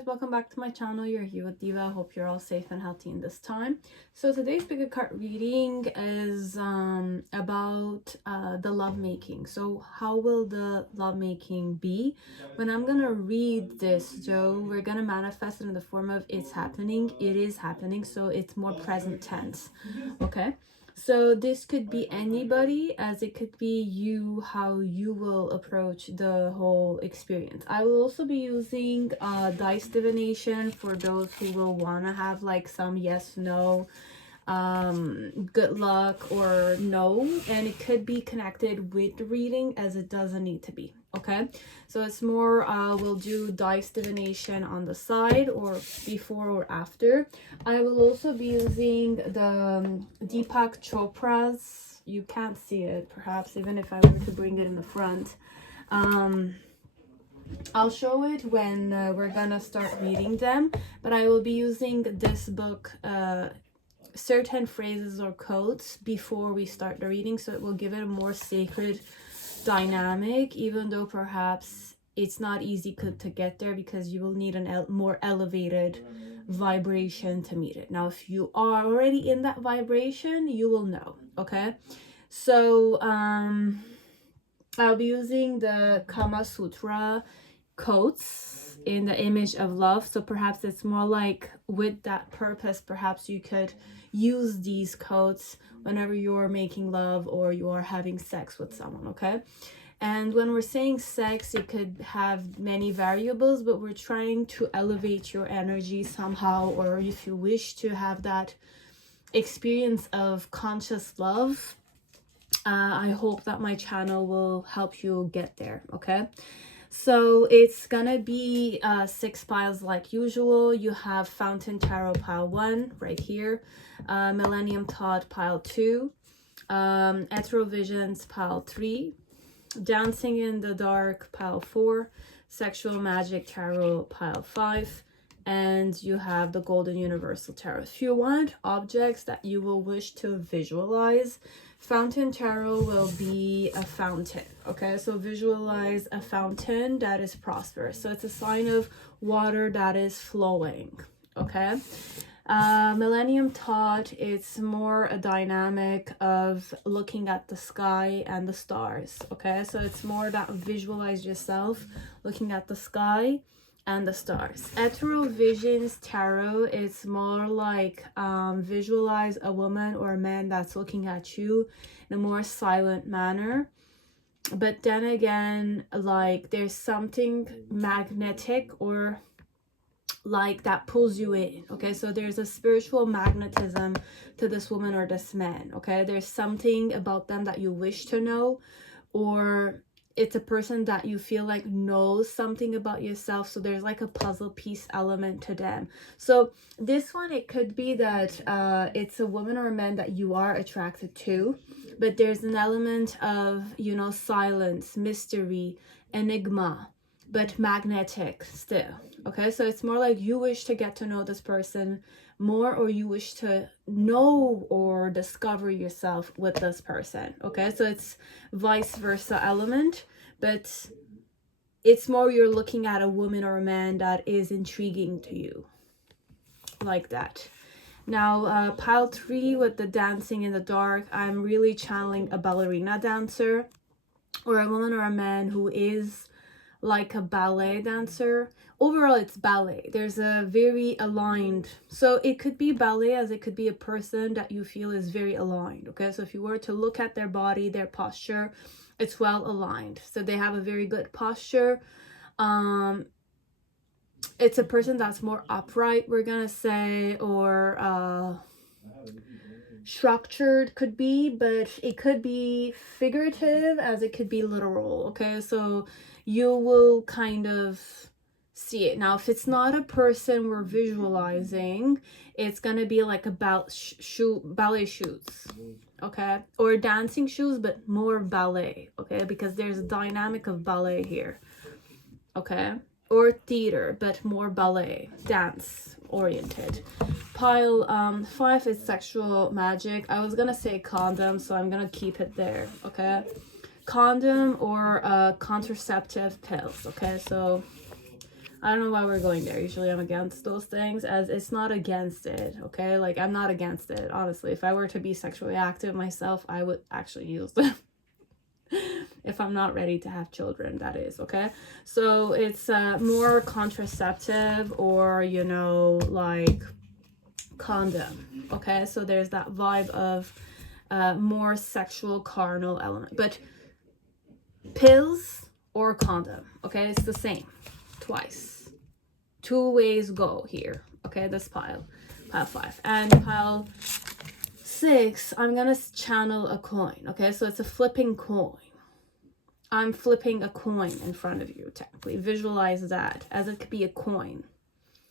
guys, welcome back to my channel. You're here with Diva. I hope you're all safe and healthy in this time. So today's pickacard reading is about the lovemaking. So how will the lovemaking be? When I'm gonna read this, Joe, we're gonna manifest it in the form of it's happening, it is happening, so it's more present tense. Okay, so this could be anybody, as it could be you, how you will approach the whole experience. I will also be using dice divination for those who will want to have like some yes, no, good luck or no, and it could be connected with the reading as it doesn't need to be. Okay, so it's more we'll do dice divination on the side or before or after. I will also be using the Deepak Chopra's, you can't see it perhaps even if I were to bring it in the front. I'll show it when we're gonna start reading them, but I will be using this book, certain phrases or codes before we start the reading, so it will give it a more sacred dynamic, even though perhaps it's not easy to get there because you will need a more elevated vibration to meet it. Now if you are already in that vibration, you will know. Okay, so I'll be using the Kama Sutra quotes in the image of love, so perhaps it's more like with that purpose, perhaps you could use these quotes whenever you're making love or you are having sex with someone. Okay, and when we're saying sex, it could have many variables, but we're trying to elevate your energy somehow, or if you wish to have that experience of conscious love, I hope that my channel will help you get there. Okay, so it's gonna be 6 piles like usual. You have Fountain Tarot pile 1 right here, Millennium Thoth pile 2, Ethereal Visions pile 3, Dancing in the Dark pile 4, Sexual Magic Tarot pile 5, and you have the Golden Universal Tarot. If you want objects that you will wish to visualize, Fountain Tarot will be a fountain. Okay, so visualize a fountain that is prosperous. So it's a sign of water that is flowing. Okay, Millennium Thoth, it's more a dynamic of looking at the sky and the stars. Okay, so it's more that visualize yourself looking at the sky and the stars. Ethereal Visions Tarot is more like visualize a woman or a man that's looking at you in a more silent manner. But then again, like there's something magnetic or like that pulls you in. Okay, so there's a spiritual magnetism to this woman or this man. Okay, there's something about them that you wish to know, or it's a person that you feel like knows something about yourself, so there's like a puzzle piece element to them. So this one, it could be that it's a woman or a man that you are attracted to, but there's an element of, you know, silence, mystery, enigma, but magnetic still. Okay, so it's more like you wish to get to know this person more, or you wish to know or discover yourself with this person. Okay, so it's vice versa element, but it's more you're looking at a woman or a man that is intriguing to you, like that. Now pile 3 with the Dancing in the Dark, I'm really channeling a ballerina dancer, or a woman or a man who is like a ballet dancer. Overall, it's ballet. There's a very aligned, so it could be ballet as it could be a person that you feel is very aligned. Okay, so if you were to look at their body, their posture, it's well aligned, so they have a very good posture. It's a person that's more upright, we're gonna say, or structured could be, but it could be figurative as it could be literal. Okay, so you will kind of see it. Now if it's not a person we're visualizing, it's gonna be like a ballet shoes, okay, or dancing shoes, but more ballet. Okay, because there's a dynamic of ballet here. Okay, or theater, but more ballet, dance oriented. Pile 5 is Sexual Magic. I was gonna say condom, so I'm gonna keep it there. Okay, condom or contraceptive pills. Okay, so I don't know why we're going there. Usually I'm against those things, as it's not against it, okay? Like, I'm not against it, honestly. If I were to be sexually active myself, I would actually use them. If I'm not ready to have children, that is, okay? So it's more contraceptive, or, you know, like condom, okay? So there's that vibe of more sexual carnal element. But pills or condom, okay? It's the same. Twice. 2 ways go here, okay? This pile 5, and pile 6, I'm gonna channel a coin, okay? So it's a flipping coin. I'm flipping a coin in front of you, technically. Visualize that as it could be a coin.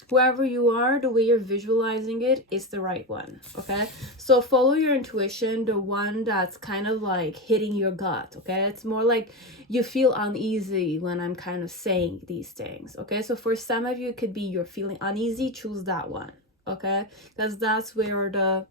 Whoever you are, the way you're visualizing it is the right one, okay? So follow your intuition, the one that's kind of like hitting your gut, okay? It's more like you feel uneasy when I'm kind of saying these things, okay? So for some of you, it could be you're feeling uneasy, choose that one, okay? Because that's where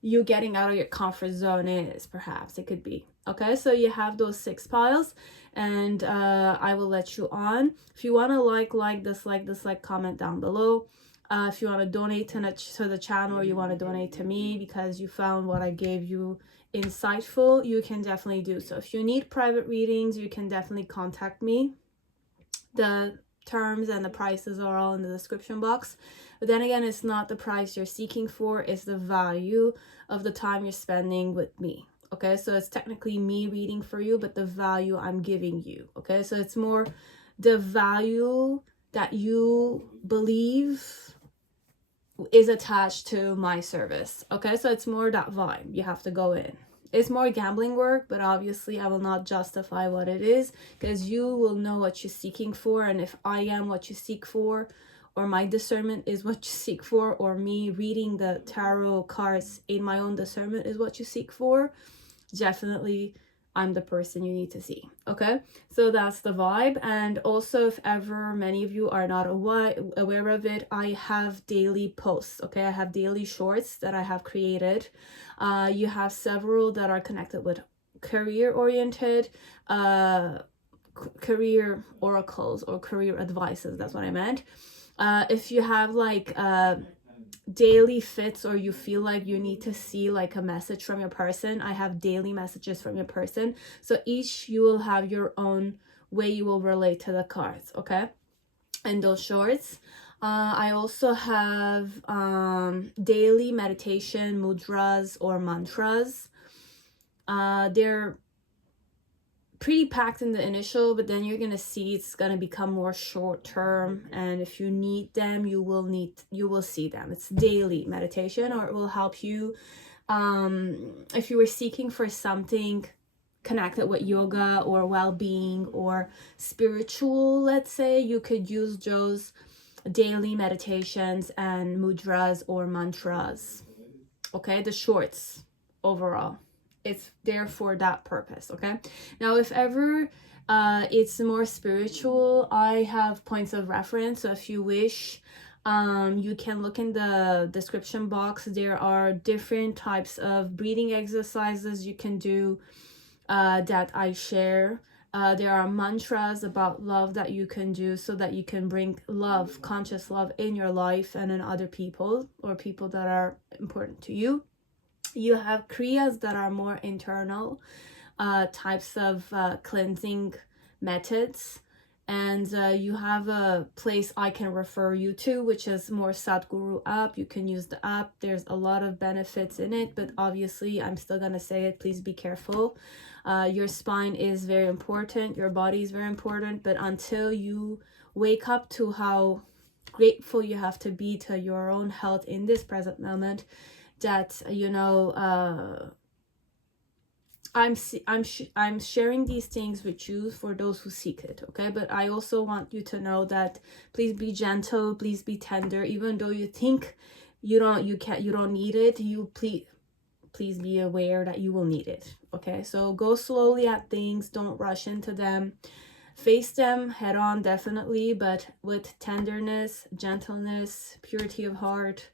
you getting out of your comfort zone is, perhaps. It could be, okay? So you have those 6 piles, and I will let you on. If you want to like, dislike, comment down below. If you want to donate to the channel, or you want to donate to me because you found what I gave you insightful, you can definitely do so. If you need private readings, you can definitely contact me. The terms and the prices are all in the description box. But then again, it's not the price you're seeking for, it's the value of the time you're spending with me, okay? So it's technically me reading for you, but the value I'm giving you, okay? So it's more the value that you believe is attached to my service, okay? So it's more that vibe. You have to go in. It's more gambling work, but obviously I will not justify what it is, because you will know what you're seeking for. And if I am what you seek for, or my discernment is what you seek for, or me reading the tarot cards in my own discernment is what you seek for, definitely I'm the person you need to see, okay? So that's the vibe. And also, if ever many of you are not aware of it, I have daily posts, okay? I have daily shorts that I have created. You have several that are connected with career oriented, career oracles or career advices, that's what I meant. If you have like daily fits, or you feel like you need to see like a message from your person, I have daily messages from your person. So each you will have your own way you will relate to the cards, okay? And those shorts. I also have daily meditation mudras or mantras. They're pretty packed in the initial, but then you're gonna see it's gonna become more short term, and if you need them, you will see them. It's daily meditation, or it will help you if you were seeking for something connected with yoga or well-being or spiritual, let's say, you could use those daily meditations and mudras or mantras, okay? The shorts overall, it's there for that purpose, okay? Now, if ever it's more spiritual, I have points of reference. So if you wish, you can look in the description box. There are different types of breathing exercises you can do that I share. There are mantras about love that you can do, so that you can bring love, conscious love, in your life and in other people, or people that are important to you. You have kriyas that are more internal types of cleansing methods. And you have a place I can refer you to, which is more Sadhguru app. You can use the app. There's a lot of benefits in it, but obviously I'm still going to say it. Please be careful. Your spine is very important. Your body is very important. But until you wake up to how grateful you have to be to your own health in this present moment, that, you know, I'm sharing these things with you for those who seek it, okay? But I also want you to know that please be gentle, please be tender, even though you think you don't need it. You please be aware that you will need it, okay? So go slowly at things, don't rush into them. Face them head on, definitely, but with tenderness, gentleness, purity of heart,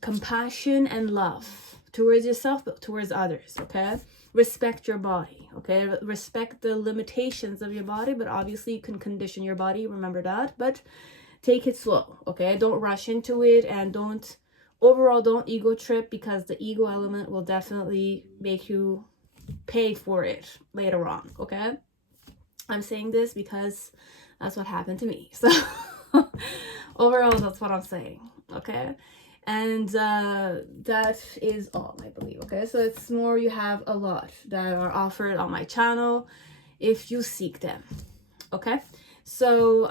compassion and love towards yourself, but towards others, okay? respect your body, okay? Respect the limitations of your body, but obviously you can condition your body, remember that, but take it slow, okay? Don't rush into it, and don't ego trip, because the ego element will definitely make you pay for it later on, okay? I'm saying this because that's what happened to me. So overall, that's what I'm saying, okay? And that is all, I believe, okay? So it's more, you have a lot that are offered on my channel if you seek them, okay? So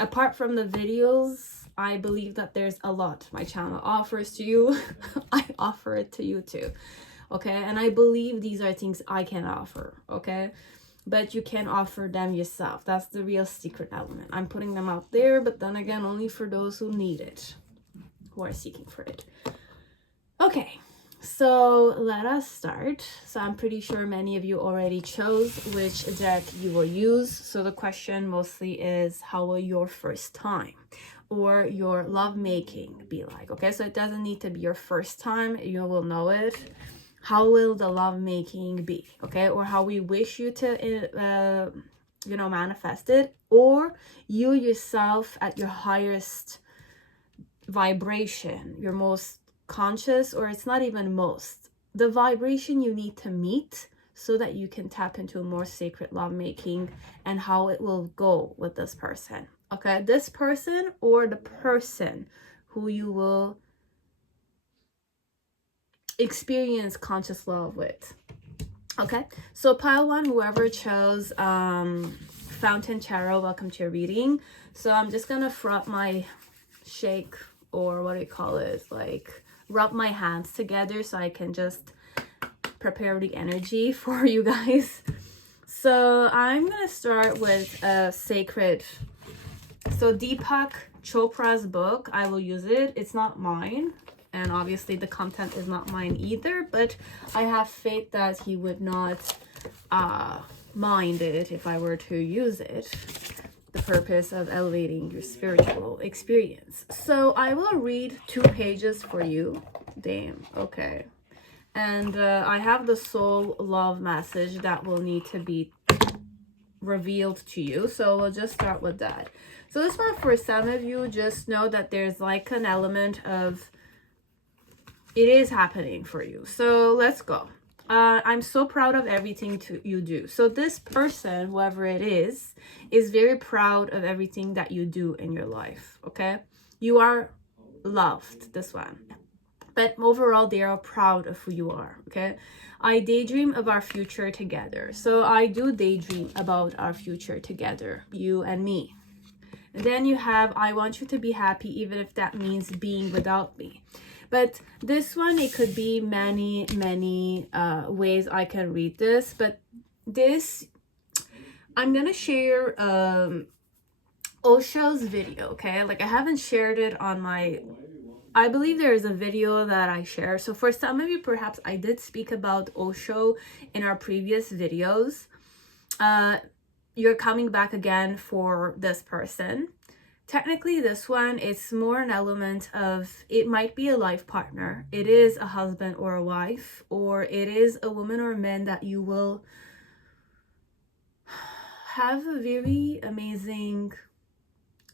apart from the videos, I believe that there's a lot my channel offers to you. I offer it to you too, okay? And I believe these are things I can offer, okay? But you can offer them yourself. That's the real secret element. I'm putting them out there, but then again, only for those who need it, who are seeking for it. Okay, so let us start. So I'm pretty sure many of you already chose which deck you will use. So the question mostly is, how will your first time or your love making be like? Okay, so it doesn't need to be your first time, you will know it. How will the love making be, okay? Or how we wish you to you know, manifest it, or you yourself at your highest vibration, your most conscious, or it's not even most, the vibration you need to meet so that you can tap into a more sacred love making, and how it will go with this person, okay? This person or the person who you will experience conscious love with, okay? So pile one, whoever chose Fountain Tarot, welcome to your reading. So I'm just gonna shake, or what do you call it, like rub my hands together so I can just prepare the energy for you guys. So I'm gonna start with a sacred, so Deepak Chopra's book. I will use it, it's not mine, and obviously the content is not mine either, but I have faith that he would not mind it if I were to use it. The purpose of elevating your spiritual experience. So I will read 2 pages for you. Damn, okay. And I have the soul love message that will need to be revealed to you. So we'll just start with that. So this one, for some of you, just know that there's like an element of it is happening for you. So let's go. I'm so proud of everything you do. So this person, whoever it is very proud of everything that you do in your life, okay? You are loved, this one. But overall, they are proud of who you are, okay? I daydream of our future together. So I do daydream about our future together, you and me. And then you have, I want you to be happy even if that means being without me. But this one, it could be many ways I can read this. But this, I'm gonna share Osho's video, okay? Like, I haven't shared it on my, I believe there is a video that I share. So for some of you, perhaps I did speak about Osho in our previous videos. You're coming back again for this person. Technically, this one, it's more an element of, it might be a life partner. It is a husband or a wife, or it is a woman or a man that you will have a very amazing,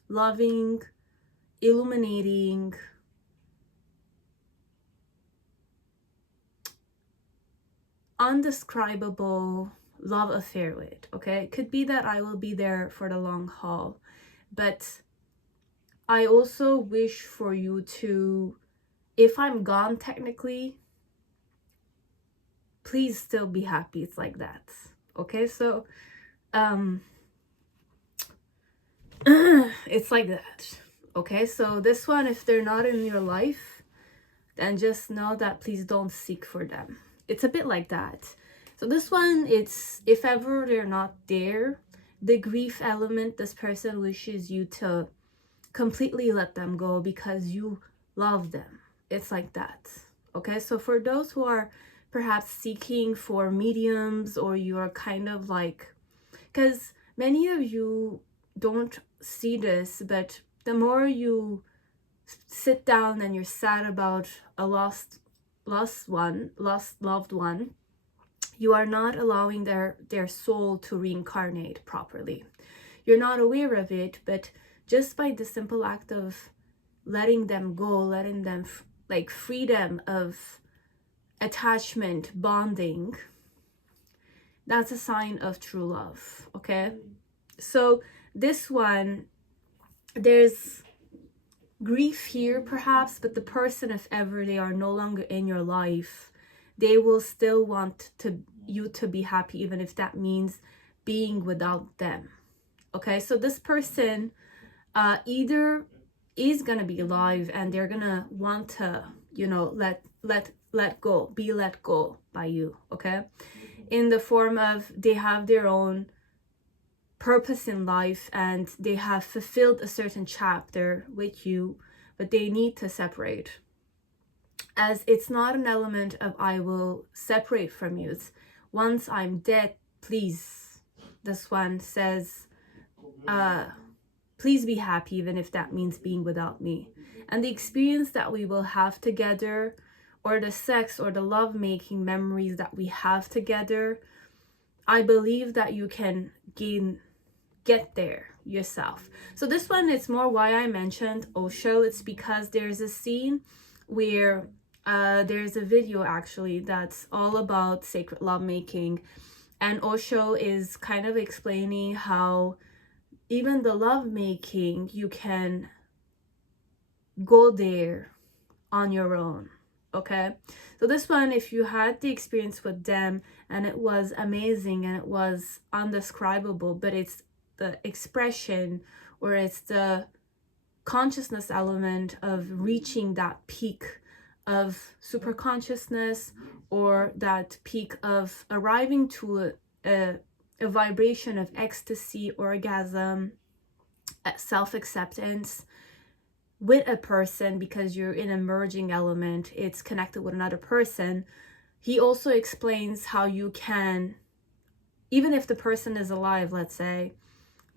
loving, illuminating, undescribable love affair with, okay? It could be that I will be there for the long haul, but I also wish for you to, if I'm gone technically, please still be happy. It's like that, okay? So it's like that, okay? So this one, if they're not in your life, then just know that please don't seek for them. It's a bit like that. So this one, it's, if ever they're not there, the grief element, this person wishes you to completely let them go because you love them. It's like that, okay? So for those who are perhaps seeking for mediums, or you're kind of like, because many of you don't see this, but the more you sit down and you're sad about a lost loved one, You are not allowing their soul to reincarnate properly. You're not aware of it, but just by the simple act of letting them go, letting them like freedom of attachment, bonding, that's a sign of true love. Okay, so this one, there's grief here perhaps, but the person, if ever they are no longer in your life, they will still want you to be happy, even if that means being without them. Okay, so this person either is gonna be alive and they're gonna want to, you know, let go, be let go by you. Okay, in the form of they have their own purpose in life and they have fulfilled a certain chapter with you, but they need to separate. As it's not an element of I will separate from you, it's once I'm dead, please, this one says, please be happy, even if that means being without me. And the experience that we will have together, or the sex or the lovemaking memories that we have together, I believe that you can get there yourself. So this one, it's more why I mentioned Osho. It's because there's a scene where there's a video actually that's all about sacred lovemaking, and Osho is kind of explaining how even the lovemaking, you can go there on your own. Okay, so this one, if you had the experience with them and it was amazing and it was undescribable, but it's the expression or it's the consciousness element of reaching that peak of super consciousness, or that peak of arriving to a vibration of ecstasy, orgasm, self-acceptance with a person, because you're in a merging element, it's connected with another person. He also explains how you can, even if the person is alive, let's say,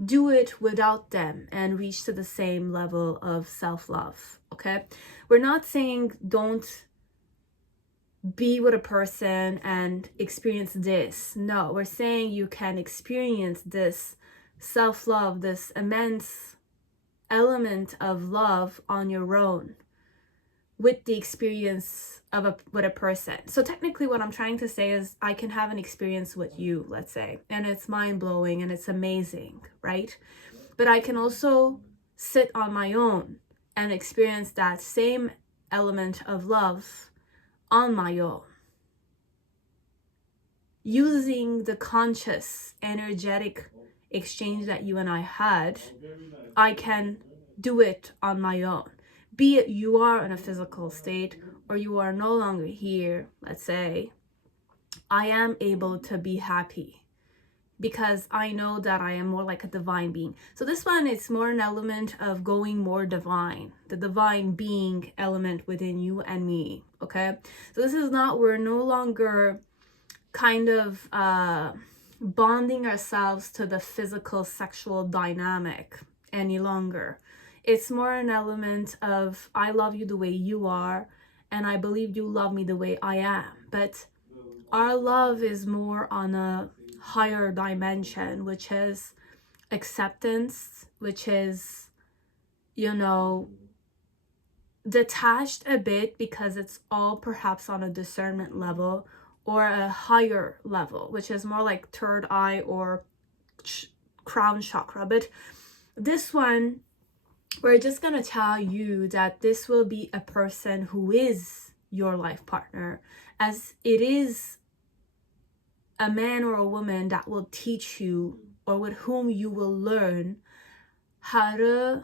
do it without them and reach to the same level of self-love. Okay, we're not saying don't be with a person and experience this. No, we're saying you can experience this self-love, this immense element of love on your own with the experience of with a person. So technically what I'm trying to say is I can have an experience with you, let's say, and it's mind-blowing and it's amazing, right? But I can also sit on my own and experience that same element of love on my own, using the conscious energetic exchange that you and I had. I can do it on my own, be it you are in a physical state or you are no longer here, let's say. I am able to be happy because I know that I am more like a divine being. So this one, it's more an element of going more divine, the divine being element within you and me. Okay, so this is not, we're no longer kind of bonding ourselves to the physical sexual dynamic any longer. It's more an element of I love you the way you are and I believe you love me the way I am, but our love is more on a higher dimension, which is acceptance, which is, you know, detached a bit because it's all perhaps on a discernment level or a higher level, which is more like third eye or crown chakra. But this one, we're just going to tell you that this will be a person who is your life partner, as it is a man or a woman that will teach you, or with whom you will learn how to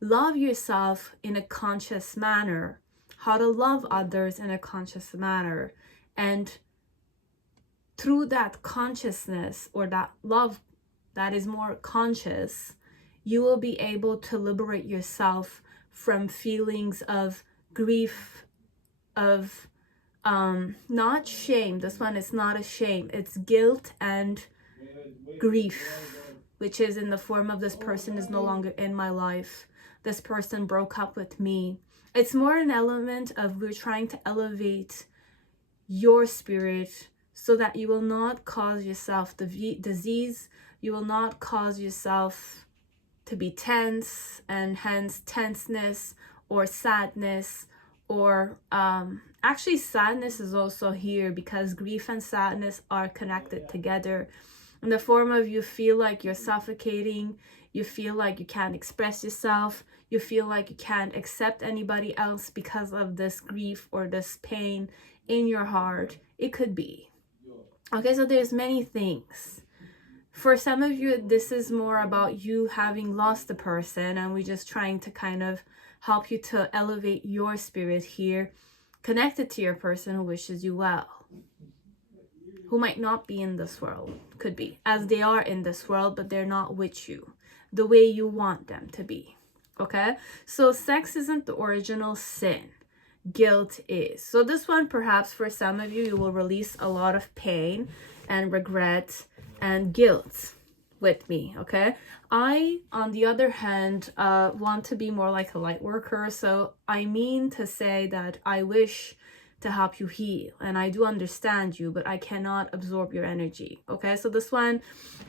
love yourself in a conscious manner, how to love others in a conscious manner. And through that consciousness, or that love that is more conscious, you will be able to liberate yourself from feelings of grief, of not shame. This one is not a shame, it's guilt and grief, which is in the form of this person is no longer in my life, this person broke up with me. It's more an element of we're trying to elevate your spirit, so that you will not cause yourself disease. You will not cause yourself to be tense, and hence tenseness or sadness, or actually sadness is also here, because grief and sadness are connected together in the form of you feel like you're suffocating, you feel like you can't express yourself, you feel like you can't accept anybody else because of this grief or this pain in your heart. It could be. Okay, so there's many things. For some of you, this is more about you having lost a person, and we're just trying to kind of help you to elevate your spirit here, connected to your person who wishes you well, who might not be in this world, could be, as they are in this world, but they're not with you the way you want them to be. Okay, so sex isn't the original sin. Guilt is. So this one, perhaps for some of you, you will release a lot of pain and regret and guilt with me. Okay, I, on the other hand, want to be more like a light worker. So I mean to say that I wish to help you heal, and I do understand you, but I cannot absorb your energy. Okay, so this one,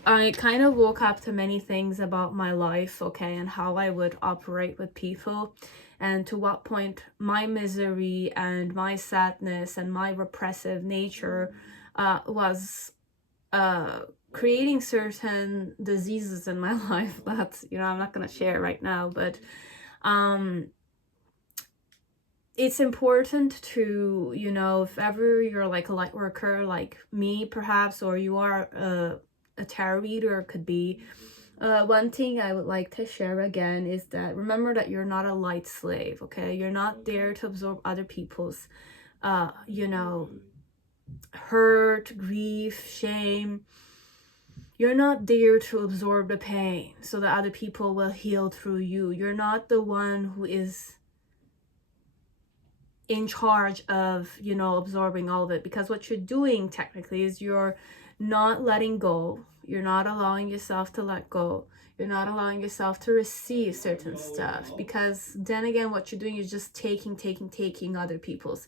I kind of woke up to many things about my life, okay, and how I would operate with people, and to what point my misery and my sadness and my repressive nature was creating certain diseases in my life that, you know, I'm not going to share right now, but it's important to, you know, if ever you're like a light worker like me perhaps, or you are a tarot reader, could be, one thing I would like to share again is that remember that you're not a light slave. Okay, you're not there to absorb other people's you know, hurt, grief, shame. You're not there to absorb the pain so that other people will heal through you. You're not the one who is in charge of, you know, absorbing all of it, because what you're doing technically is you're not letting go. You're not allowing yourself to let go. You're not allowing yourself to receive certain stuff, because then again, what you're doing is just taking other people's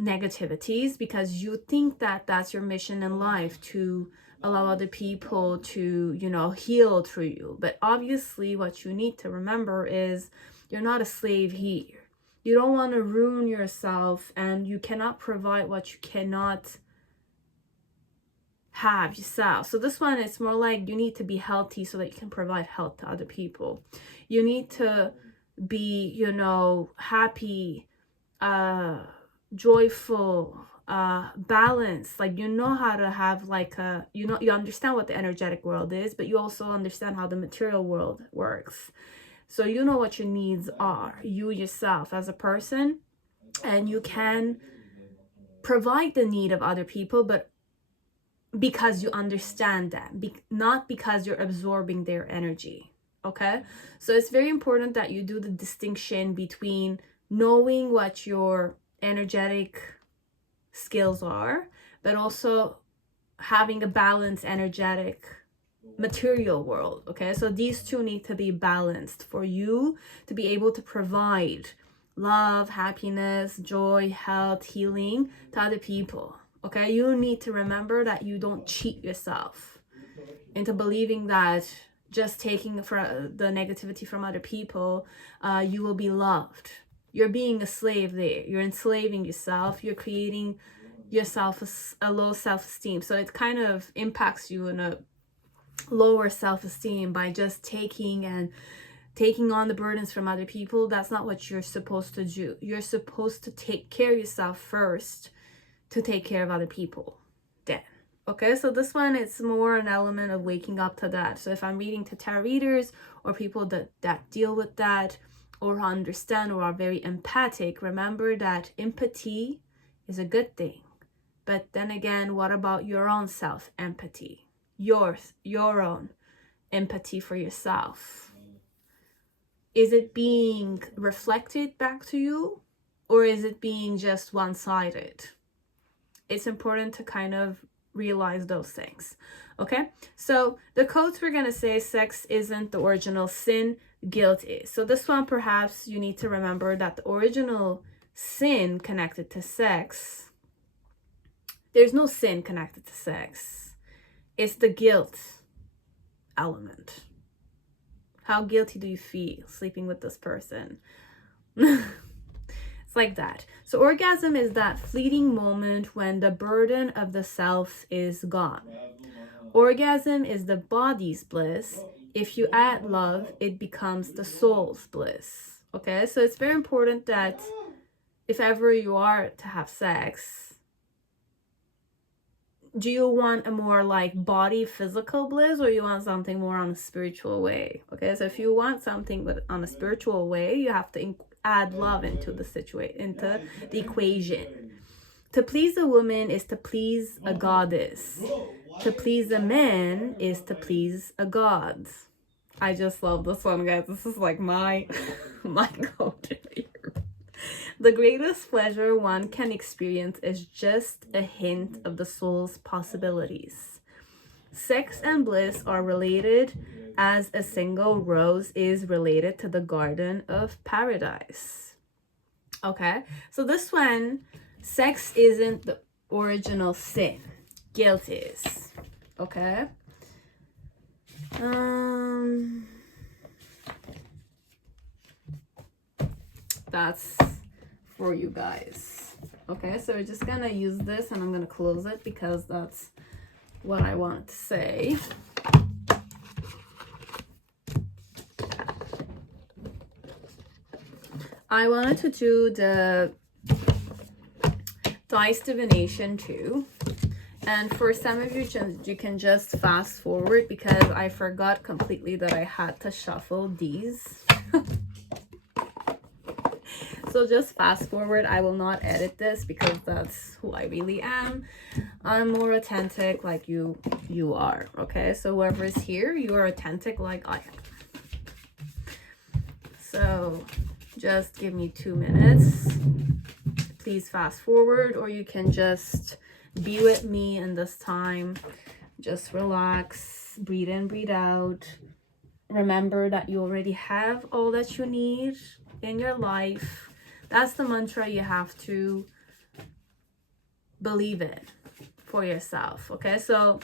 negativities, because you think that that's your mission in life, to allow other people to, you know, heal through you. But obviously what you need to remember is you're not a slave here. You don't want to ruin yourself, and you cannot provide what you cannot have yourself. So this one, it's more like you need to be healthy so that you can provide health to other people. You need to be, you know, happy, joyful, balanced. Like, you know how to have like a, you know, you understand what the energetic world is, but you also understand how the material world works. So you know what your needs are, you yourself as a person, and you can provide the need of other people, but because you understand them, not because you're absorbing their energy. Okay, so it's very important that you do the distinction between knowing what your energetic skills are, but also having a balanced energetic material world. Okay, so these two need to be balanced for you to be able to provide love, happiness, joy, health, healing to other people. Okay, you need to remember that you don't cheat yourself into believing that just taking for the negativity from other people, you will be loved. You're being a slave there. You're enslaving yourself. You're creating yourself a low self-esteem. So it kind of impacts you in a lower self-esteem by just taking on the burdens from other people. That's not what you're supposed to do. You're supposed to take care of yourself first to take care of other people then. Okay, so this one, it's more an element of waking up to that. So if I'm reading to tarot readers or people that deal with that or understand or are very empathic, remember that empathy is a good thing. But then again, what about your own self-empathy? Your own empathy for yourself. Is it being reflected back to you, or is it being just one-sided? It's important to kind of realize those things. Okay, so the quotes we're gonna say: sex isn't the original sin, guilt is. So this one, perhaps you need to remember that the original sin connected to sex there's no sin connected to sex. It's the guilt element. How guilty do you feel sleeping with this person? It's like that. So orgasm is that fleeting moment when the burden of the self is gone. Orgasm is the body's bliss. If you add love, it becomes the soul's bliss. Okay, so it's very important that if ever you are to have sex, do you want a more like body physical bliss, or you want something more on a spiritual way? Okay, so if you want something but on a spiritual way, you have to add love into the situation, into the equation. To please a woman is to please a goddess. To please a man is to please a god. I just love this one, guys. This is like my go-to here. The greatest pleasure one can experience is just a hint of the soul's possibilities. Sex and bliss are related as a single rose is related to the garden of paradise. Okay, so this one, sex isn't the original sin. Guilt is. Okay. That's for you guys. Okay, so we're just gonna use this and I'm gonna close it because that's what I want to say. I wanted to do the dice divination too, and for some of you can just fast forward because I forgot completely that I had to shuffle these. So just fast forward. I will not edit this because that's who I really am. I'm more authentic like you are. Okay, so whoever is here, you are authentic like I am. So just give me 2 minutes. Please fast forward, or you can just be with me in this time. Just relax, breathe in, breathe out. Remember that you already have all that you need in your life. That's the mantra you have to believe in for yourself. Okay, so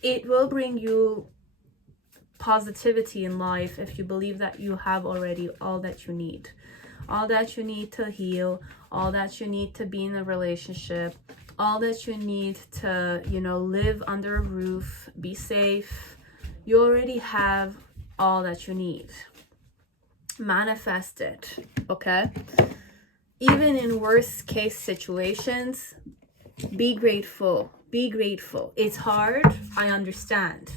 it will bring you positivity in life if you believe that you have already all that you need. All that you need to heal, all that you need to be in a relationship, all that you need to, you know, live under a roof, be safe. You already have all that you need. Manifest it, okay? Even in worst case situations, be grateful. Be grateful. It's hard. I understand.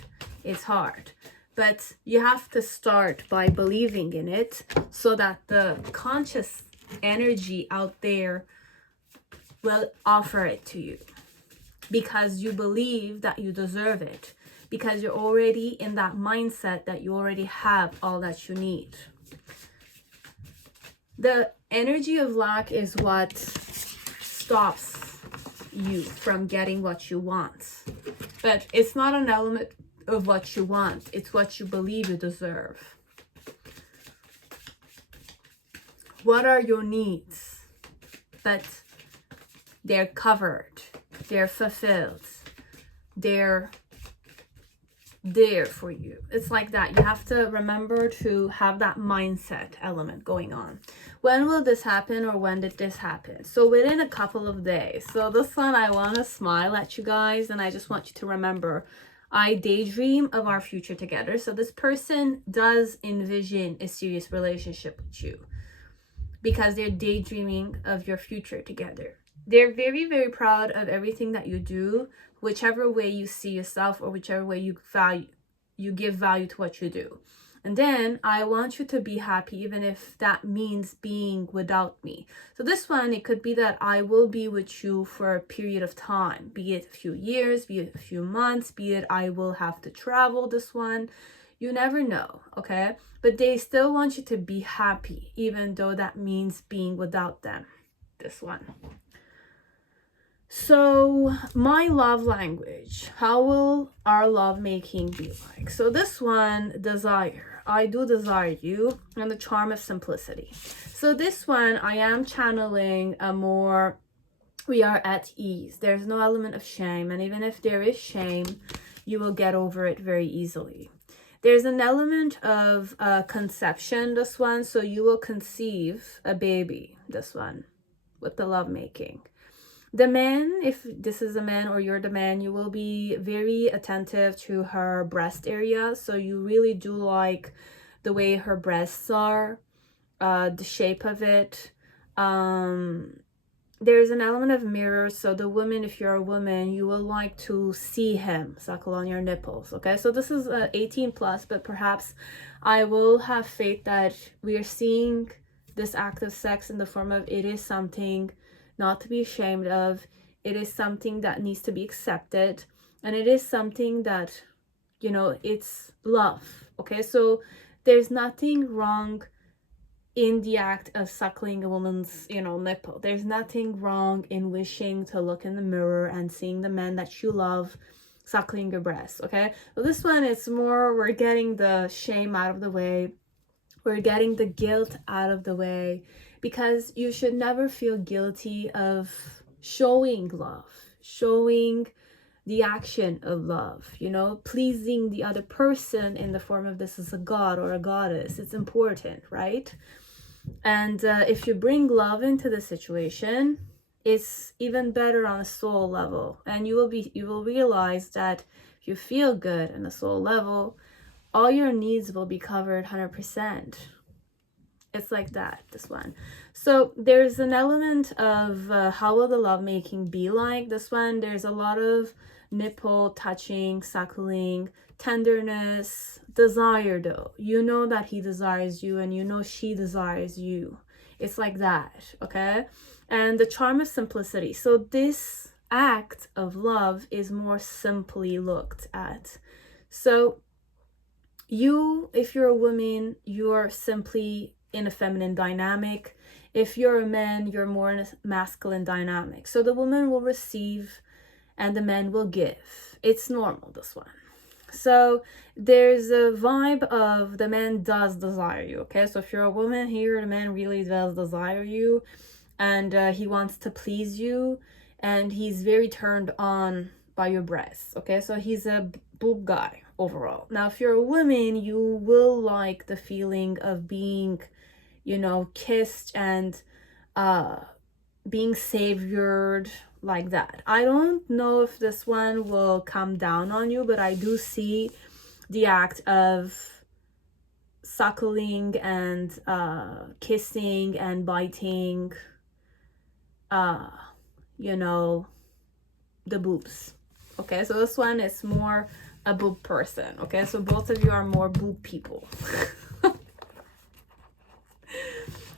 It's hard. But you have to start by believing in it so that the conscious energy out there will offer it to you. Because you believe that you deserve it. Because you're already in that mindset that you already have all that you need. The energy of lack is what stops you from getting what you want. But it's not an element of what you want. It's what you believe you deserve. What are your needs? But they're covered. They're fulfilled. They're there for you. It's like that. You have to remember to have that mindset element going on. When will this happen, or when did this happen? So within a couple of days. So this one, I want to smile at you guys, and I just want you to remember, I daydream of our future together. So this person does envision a serious relationship with you because they're daydreaming of your future together. They're very, very proud of everything that you do, whichever way you see yourself or whichever way you give value to what you do. And then I want you to be happy, even if that means being without me. So this one, it could be that I will be with you for a period of time, be it a few years, be it a few months, be it I will have to travel. This one, you never know, okay? But they still want you to be happy, even though that means being without them. This one. So my love language, how will our love making be like? So this one, desire. I do desire you, and the charm of simplicity. So this one, I am channeling a more we are at ease. There's no element of shame, and even if there is shame, you will get over it very easily. There's an element of conception, this one, so you will conceive a baby, this one, with the lovemaking. The man, if this is a man or you're the man, you will be very attentive to her breast area, so you really do like the way her breasts are, the shape of it. There's an element of mirror, so the woman, if you're a woman, you will like to see him suckle on your nipples, okay? So this is 18 plus, but perhaps I will have faith that we are seeing this act of sex in the form of it is something not to be ashamed of, it is something that needs to be accepted, and it is something that, you know, it's love, okay? So there's nothing wrong in the act of suckling a woman's, you know, nipple. There's nothing wrong in wishing to look in the mirror and seeing the man that you love suckling your breast, okay? So this one, it's more, we're getting the shame out of the way. We're getting the guilt out of the way, because you should never feel guilty of showing love, showing the action of love, you know, pleasing the other person in the form of this is a god or a goddess. It's important, right? And if you bring love into the situation, it's even better on a soul level, and you will realize that if you feel good on a soul level, all your needs will be covered 100%. It's like that, this one. So there's an element of how will the lovemaking be like. This one, there's a lot of nipple touching, suckling, tenderness, desire though. You know that he desires you, and you know she desires you. It's like that, okay? And the charm of simplicity. So this act of love is more simply looked at. So you, if you're a woman, you're simply in a feminine dynamic. If you're a man, you're more in a masculine dynamic. So the woman will receive and the man will give. It's normal, this one. So there's a vibe of the man does desire you, okay? So if you're a woman here, the man really does desire you, and he wants to please you, and he's very turned on by your breasts, okay? So he's a boob guy overall. Now, if you're a woman, you will like the feeling of being, you know, kissed and being saviored, like that. I don't know if this one will come down on you, but I do see the act of suckling and kissing and biting, you know, the boobs. Okay, so this one is more a boob person. Okay, so both of you are more boob people.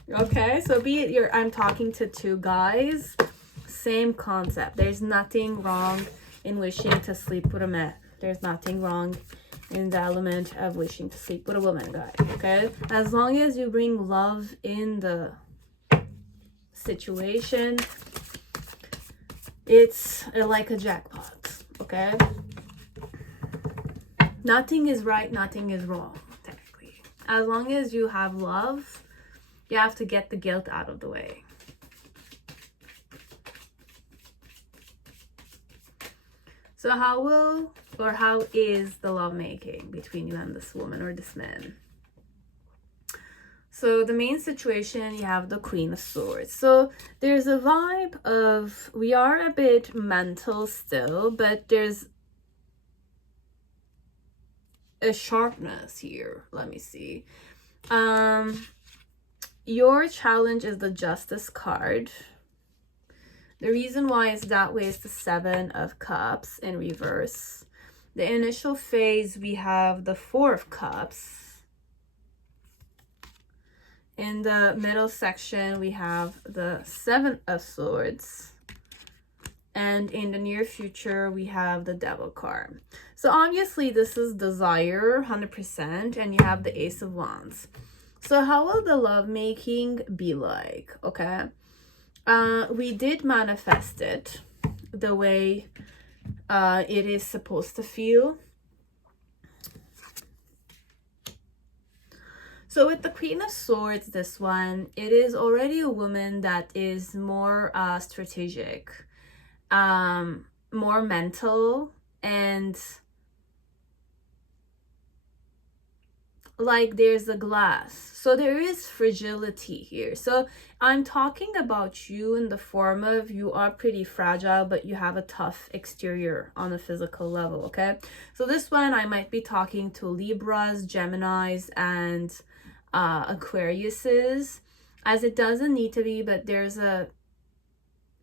Okay, so be it I'm talking to two guys, same concept. There's nothing wrong in wishing to sleep with a man. There's nothing wrong in the element of wishing to sleep with a woman, guy. Okay, as long as you bring love in the situation, it's like a jackpot. Okay, nothing is right, nothing is wrong, technically. As long as you have love, you have to get the guilt out of the way. So how is the lovemaking between you and this woman or this man? So the main situation, you have the Queen of Swords. So there's a vibe of, we are a bit mental still, but there's a sharpness here. Let me see. Your challenge is the Justice card. The reason why it's that way is the Seven of Cups in reverse. The initial phase, we have the Four of Cups. In the middle section, we have the Seven of Swords. And in the near future, we have the Devil card. So obviously, this is desire, 100%, and you have the Ace of Wands. So how will the lovemaking be like, okay? We did manifest it the way it is supposed to feel. So with the Queen of Swords, this one, it is already a woman that is more strategic, more mental, and like there's a glass, so there is fragility here. So I'm talking about you in the form of you are pretty fragile, but you have a tough exterior on a physical level. Okay, so this one I might be talking to Libras, Geminis, and Aquariuses, as it doesn't need to be, but there's a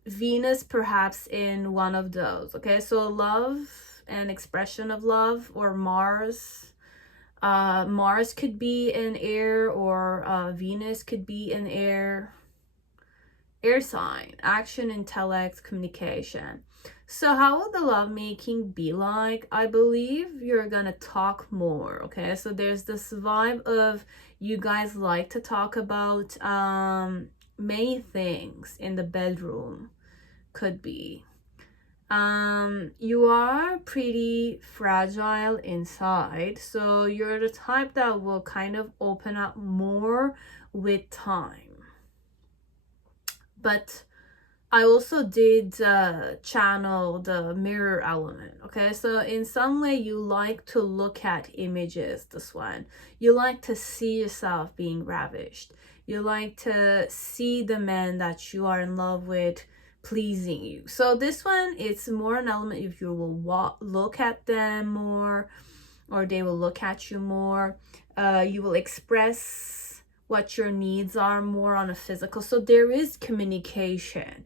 Venus perhaps in one of those. Okay, so love and expression of love, or Mars. Mars could be in air, or Venus could be in air sign, action, intellect, communication. So how will the lovemaking be like? I believe you're gonna talk more. Okay, so there's this vibe of you guys like to talk about many things in the bedroom. Could be you are pretty fragile inside, so you're the type that will kind of open up more with time. But I also did channel the mirror element. Okay, so in some way you like to look at images. This one, you like to see yourself being ravished. You like to see the man that you are in love with pleasing you. So this one, it's more an element if you will look at them more, or they will look at you more. You will express what your needs are more on a physical. So there is communication,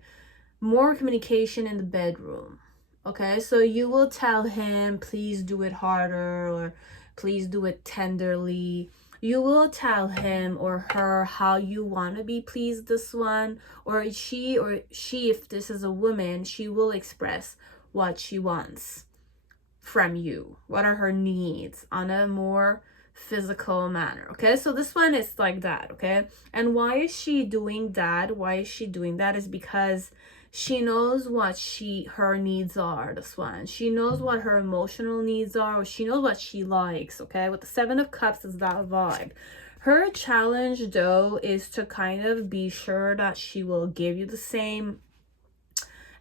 more communication in the bedroom. Okay, so you will tell him, please do it harder, or please do it tenderly. You will tell him or her how you want to be pleased this one, or she, if this is a woman, she will express what she wants from you. What are her needs on a more physical manner. Okay, so this one is like that. Okay, and why is she doing that? Why is she doing that? Is because she knows what her needs are. This one, she knows what her emotional needs are, or she knows what she likes. Okay, with the Seven of Cups is that vibe. Her challenge though is to kind of be sure that she will give you the same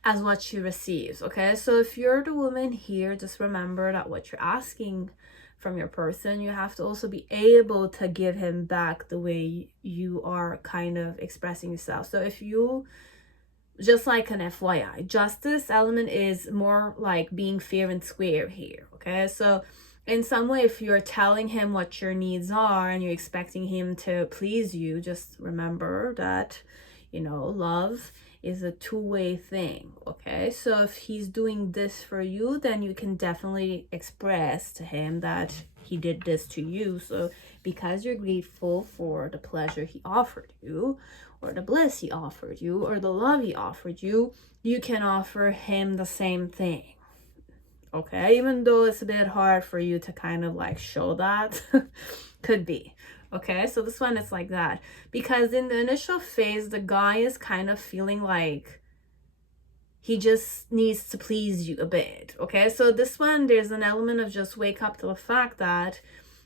as what she receives. Okay, so if you're the woman here, just remember that what you're asking from your person, you have to also be able to give him back the way you are kind of expressing yourself. So if you, just like an FYI, justice element is more like being fair and square here. Okay, so in some way, if you're telling him what your needs are and you're expecting him to please you, just remember that, you know, love is a two-way thing. Okay, so if he's doing this for you, then you can definitely express to him that he did this to you. So because you're grateful for the pleasure he offered you, or the bliss he offered you, or the love he offered you, you can offer him the same thing. Okay, even though it's a bit hard for you to kind of like show that. Could be. Okay, so this one is like that, because in the initial phase, the guy is kind of feeling like he just needs to please you a bit. Okay, so this one, there's an element of just wake up to the fact that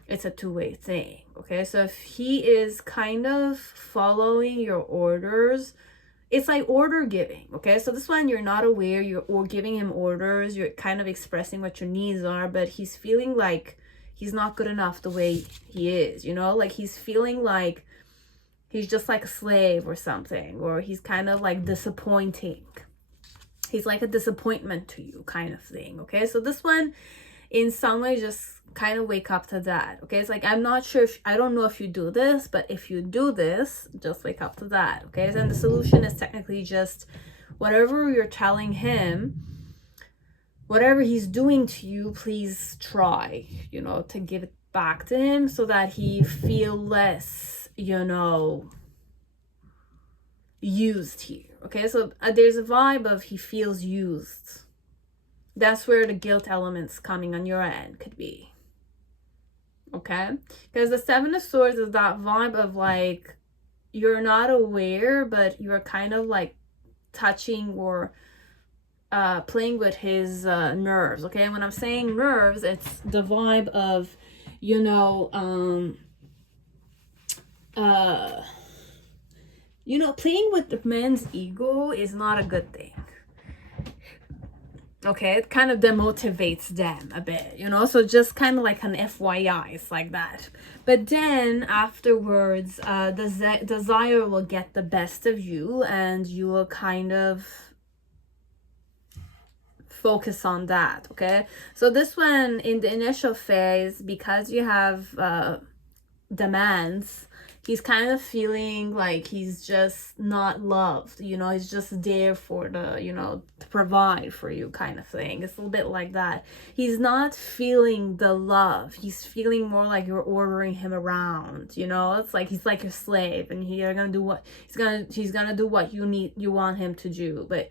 it's a two-way thing. Okay, so if he is kind of following your orders, it's like order giving. Okay, so this one, you're not aware, you're giving him orders, you're kind of expressing what your needs are, but he's feeling like he's not good enough the way he is, you know, like he's feeling like he's just like a slave or something, or he's kind of like disappointing. He's like a disappointment to you kind of thing. Okay, so this one, in some way, just kind of wake up to that. Okay, it's like, I'm not sure if, I don't know if you do this, but if you do this, just wake up to that. Okay, and the solution is technically just whatever you're telling him, whatever he's doing to you, please try, you know, to give it back to him so that he feel less, you know, used here. Okay, so there's a vibe of he feels used. That's where the guilt element's coming on your end could be. Okay, because the Seven of Swords is that vibe of like you're not aware, but you're kind of like touching or playing with his nerves. Okay, and when I'm saying nerves, it's the vibe of, you know, you know, playing with the man's ego is not a good thing. Okay, it kind of demotivates them a bit, you know, so just kind of like an FYI, it's like that. But then afterwards, the desire will get the best of you, and you will kind of focus on that. Okay, so this one in the initial phase, because you have demands, he's kind of feeling like he's just not loved, you know, he's just there for the, you know, to provide for you kind of thing. It's a little bit like that. He's not feeling the love, he's feeling more like you're ordering him around, you know. It's like he's like your slave, and you're gonna do what he's gonna do what you want him to do. But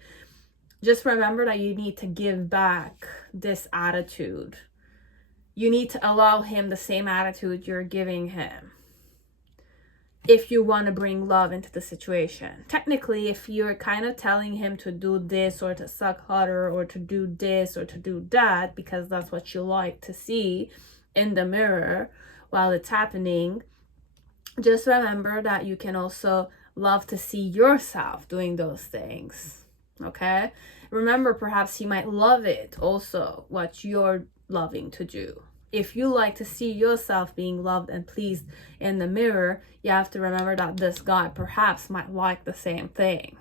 just remember that you need to give back this attitude. You need to allow him the same attitude you're giving him if you want to bring love into the situation. Technically, if you're kind of telling him to do this or to suck harder or to do this or to do that because that's what you like to see in the mirror while it's happening, just remember that you can also love to see yourself doing those things. Okay? Remember, perhaps he might love it also, what you're loving to do. If you like to see yourself being loved and pleased in the mirror, you have to remember that this guy perhaps might like the same thing.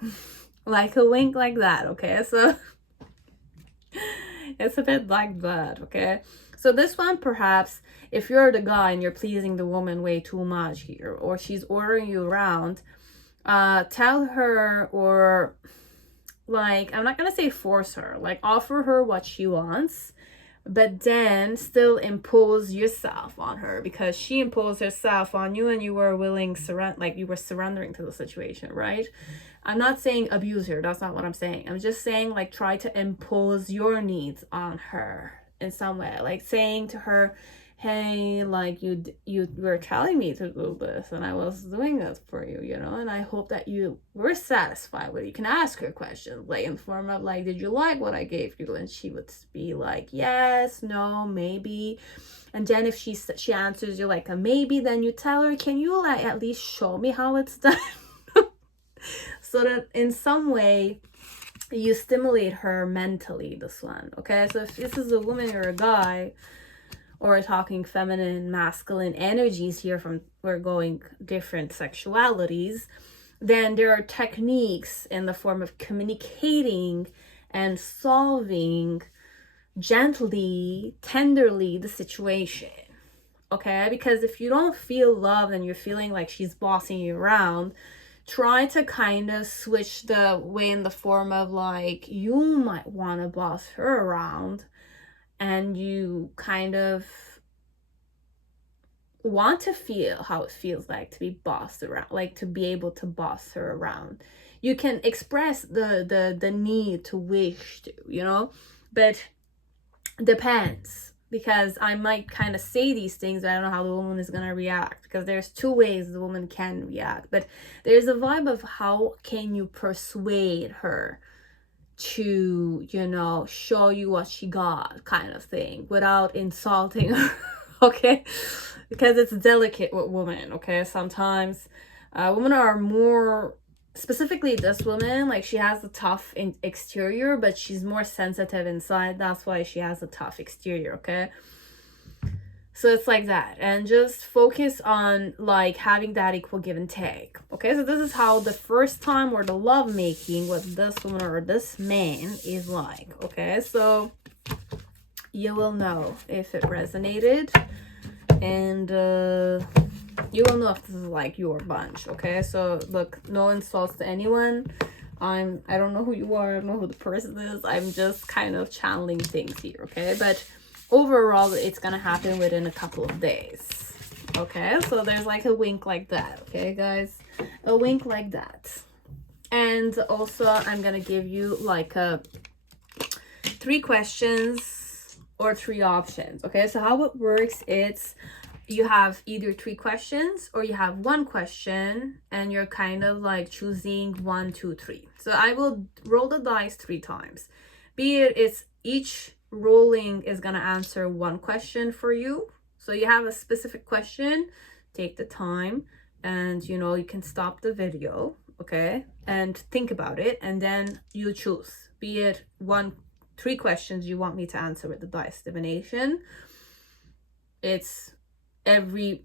Like a wink like that, okay? So it's a bit like that, okay? So this one, perhaps, if you're the guy and you're pleasing the woman way too much here, or she's ordering you around, tell her, or like, I'm not gonna say force her, like offer her what she wants, but then still impose yourself on her, because she imposed herself on you and you were willing like you were surrendering to the situation, right? I'm not saying abuse her, that's not what I'm saying. I'm just saying, like, try to impose your needs on her in some way, like saying to her, hey, like you were telling me to do this and I was doing it for you, you know, and I hope that you were satisfied with it. You can ask her questions, like in form of like, did you like what I gave you? And she would be like, yes, no, maybe. And then if she answers you like a maybe, then you tell her, can you like at least show me how it's done? So that in some way you stimulate her mentally, this one. Okay, so if this is a woman or a guy, or talking feminine, masculine energies here, from we're going different sexualities, then there are techniques in the form of communicating and solving gently, tenderly the situation. Okay, because if you don't feel love and you're feeling like she's bossing you around, try to kind of switch the way in the form of like, you might want to boss her around, and you kind of want to feel how it feels like to be bossed around, like to be able to boss her around. You can express the need to wish to, you know, but depends, because I might kind of say these things, but I don't know how the woman is going to react, because there's two ways the woman can react. But there's a vibe of how can you persuade her to, you know, show you what she got kind of thing without insulting her. Okay, because it's delicate with women. Okay, sometimes women are more, specifically this woman, like she has a tough exterior, but she's more sensitive inside. That's why she has a tough exterior. Okay, so it's like that, and just focus on like having that equal give and take. Okay, so this is how the first time or the love making with this woman or this man is like. Okay, so you will know if it resonated, and you will know if this is like your bunch. Okay, so look, no insults to anyone. I don't know who you are, I don't know who the person is. I'm just kind of channeling things here. Okay, but overall it's gonna happen within a couple of days. Okay, so there's like a wink like that. Okay guys, a wink like that. And also I'm gonna give you like a 3 questions or 3 options. Okay, so how it works, it's you have either 3 questions or you have 1 question, and you're kind of like choosing 1, 2, 3. So I will roll the dice 3 times, be it it's each rolling is gonna answer 1 question for you. So you have a specific question, take the time and you know, you can stop the video, okay, and think about it, and then you choose, be it 3 questions you want me to answer with the dice divination. It's every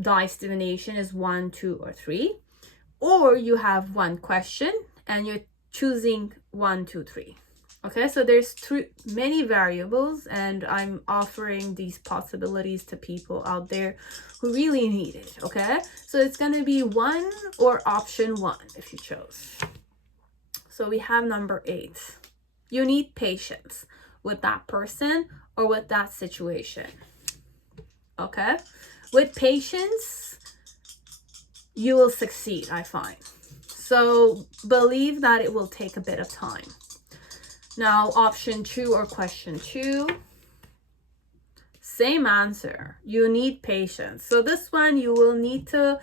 dice divination is 1, 2, or 3, or you have 1 question and you're choosing 1, 2, 3. Okay, so there's many variables, and I'm offering these possibilities to people out there who really need it. Okay, so it's gonna be 1 or option 1 if you chose. So we have number 8. You need patience with that person or with that situation. Okay, with patience you will succeed, I find. So believe that it will take a bit of time. Now, option 2 or question 2, same answer. You need patience. So this one, you will need to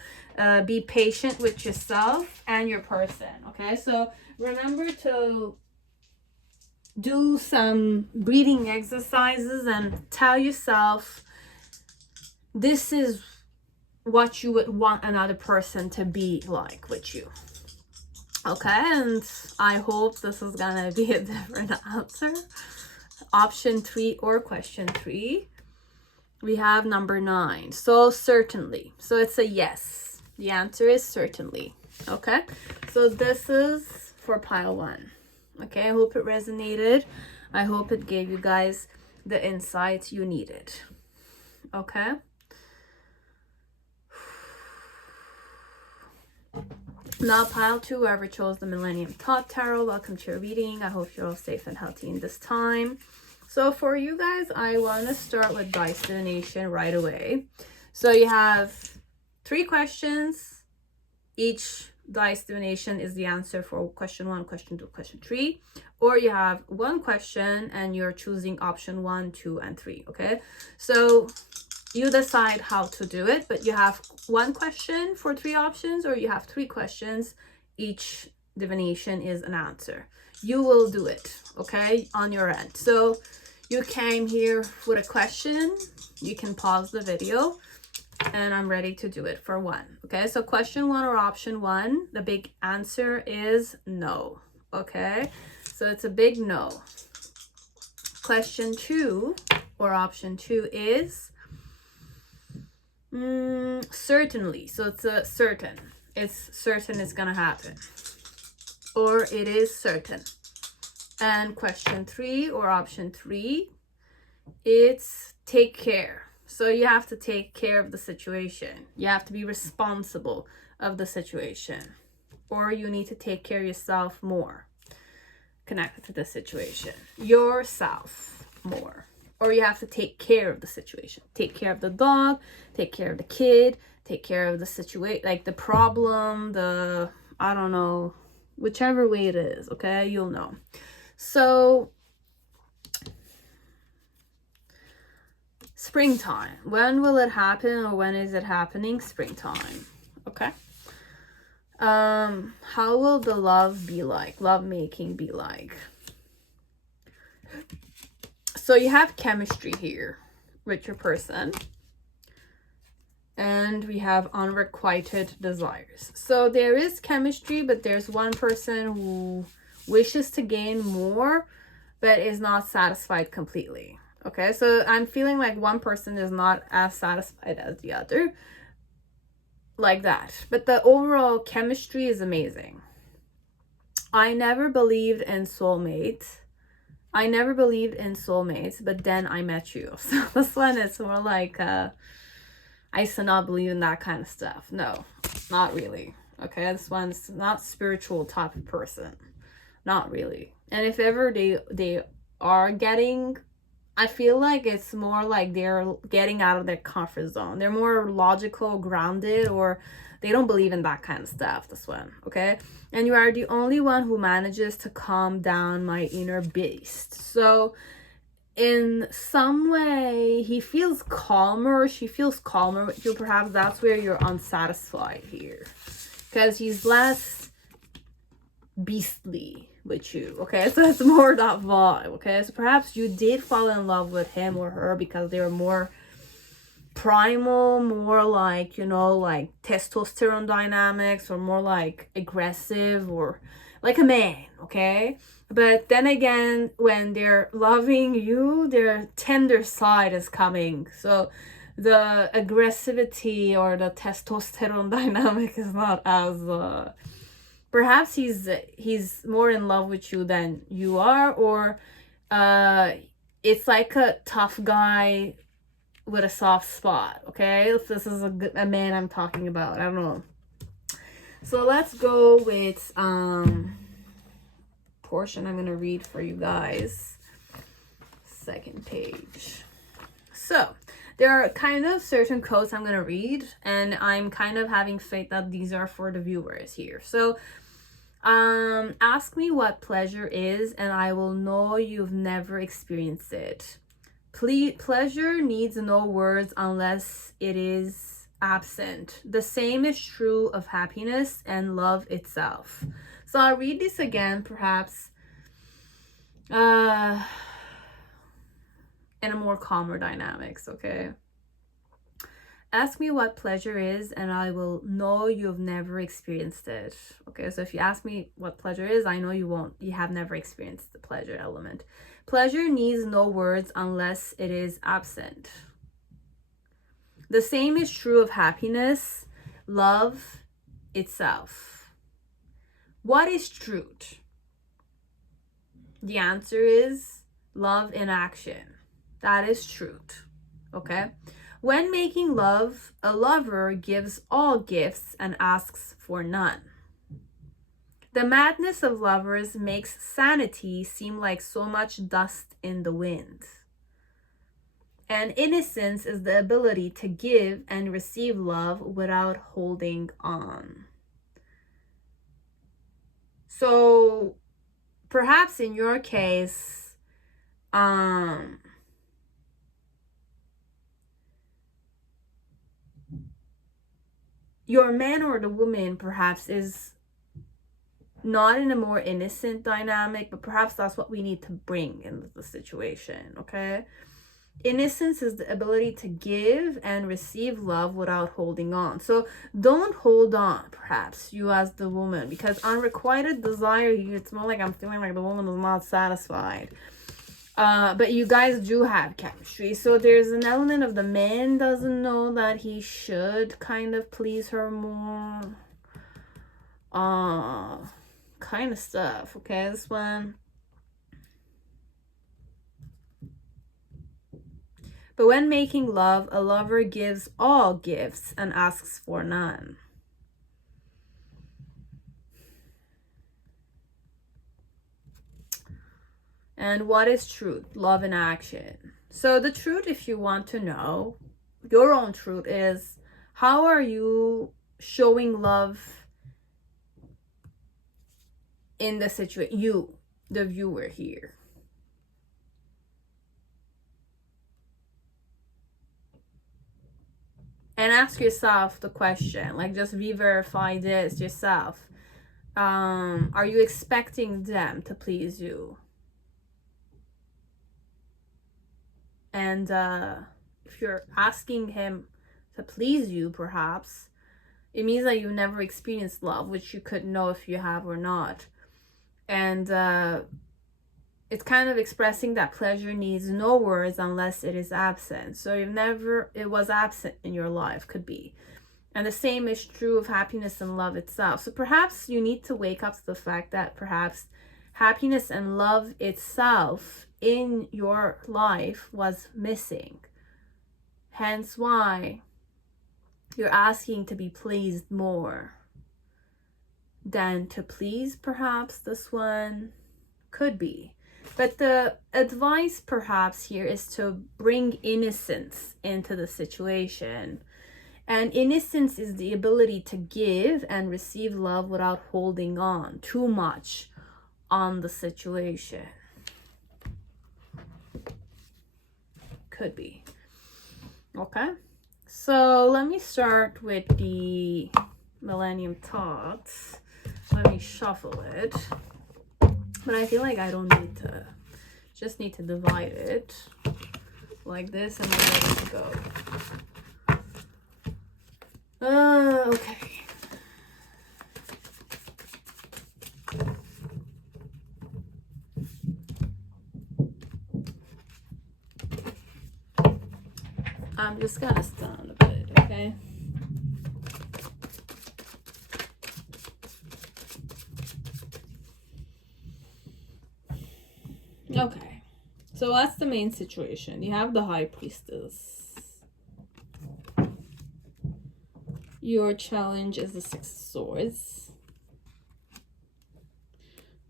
be patient with yourself and your person. Okay, so remember to do some breathing exercises and tell yourself this is what you would want another person to be like with you. Okay, and I hope this is gonna be a different answer. Option 3 or question 3, we have number 9. So certainly. So it's a yes. The answer is certainly. Okay, so this is for pile 1. Okay, I hope it resonated. I hope it gave you guys the insights you needed. Okay. Now, pile 2, whoever chose the Millennium Thoth Tarot, welcome to your reading. I hope you're all safe and healthy in this time. So for you guys, I want to start with dice divination right away. So you have 3 questions. Each dice divination is the answer for question 1, question 2, question 3. Or you have 1 question and you're choosing option 1, 2, and 3. Okay, so you decide how to do it, but you have 1 question for 3 options, or you have 3 questions. Each divination is an answer. You will do it, okay, on your end. So you came here with a question, you can pause the video, and I'm ready to do it for 1. Okay, so question 1 or option 1, the big answer is no. Okay, so it's a big no. Question 2 or option 2 is certainly. So it's a certain. It's certain it's gonna happen, or it is certain. And question 3 or option 3, it's take care. So you have to take care of the situation. You have to be responsible of the situation, or you need to take care of yourself more, connected to the situation, yourself more. Or you have to take care of the situation. Take care of the dog, take care of the kid, take care of the situation, like the problem, the, I don't know, whichever way it is, okay? You'll know. So, springtime. When will it happen, or when is it happening? Springtime, okay? How will the love be like? Love making be like? So you have chemistry here with your person, and we have unrequited desires. So there is chemistry, but there's one person who wishes to gain more but is not satisfied completely. Okay, so I'm feeling like one person is not as satisfied as the other, like that. But the overall chemistry is amazing. I never believed in soulmates. But then I met you. So this one is more like, I used to not believe in that kind of stuff. No, not really. Okay, this one's not spiritual type of person. Not really. And if ever they are getting, I feel like it's more like they're getting out of their comfort zone. They're more logical, grounded, or they don't believe in that kind of stuff, this one, okay? And you are the only one who manages to calm down my inner beast. So in some way, he feels calmer, she feels calmer with you. Perhaps that's where you're unsatisfied here, because he's less beastly with you, okay? So it's more that vibe, okay? So perhaps you did fall in love with him or her because they were more primal, more like, you know, like testosterone dynamics, or more like aggressive, or like a man, okay? But then again, when they're loving you, their tender side is coming. So the aggressivity or the testosterone dynamic is not as perhaps he's more in love with you than you are, or it's like a tough guy with a soft spot, okay? If this is a man I'm talking about, I don't know. So let's go with portion I'm gonna read for you guys. Second page. So there are kind of certain quotes I'm gonna read, and I'm kind of having faith that these are for the viewers here. So ask me what pleasure is, and I will know you've never experienced it. Pleasure needs no words unless it is absent. The same is true of happiness and love itself. So I'll read this again, perhaps in a more calmer dynamics, okay? Ask me what pleasure is, and I will know you've never experienced it. Okay, so if you ask me what pleasure is, I know you have never experienced the pleasure element. Pleasure needs no words unless it is absent. The same is true of happiness, love itself. What is truth? The answer is love in action. That is truth. Okay? When making love, a lover gives all gifts and asks for none. The madness of lovers makes sanity seem like so much dust in the wind. And innocence is the ability to give and receive love without holding on. So perhaps in your case, your man or the woman perhaps is not in a more innocent dynamic, but perhaps that's what we need to bring into the situation, okay? Innocence is the ability to give and receive love without holding on. So don't hold on, perhaps, you as the woman, because unrequited desire, it's more like I'm feeling like the woman is not satisfied. But you guys do have chemistry. So there's an element of the man doesn't know that he should kind of please her more. Kind of stuff, okay? This one. But when making love, a lover gives all gifts and asks for none. And what is truth? Love in action. So the truth, if you want to know, your own truth is, how are you showing love in the situation? You, the viewer here. And ask yourself the question, like just re-verify this yourself. Are you expecting them to please you? And if you're asking him to please you, perhaps, it means that you've never experienced love, which you could know if you have or not. And it's kind of expressing that pleasure needs no words unless it is absent. So it was absent in your life, could be. And the same is true of happiness and love itself. So perhaps you need to wake up to the fact that perhaps happiness and love itself in your life was missing. Hence why you're asking to be pleased more than to please, perhaps. This one could be. But the advice perhaps here is to bring innocence into the situation. And innocence is the ability to give and receive love without holding on too much on the situation. Could be. Okay. So let me start with the Millennium Thoth. Let me shuffle it. But I feel like I don't need to, just need to divide it like this and I'm ready to go. Okay. I'm just gonna stand a bit, okay? Okay. So that's the main situation. You have the High Priestess. Your challenge is the Six of Swords.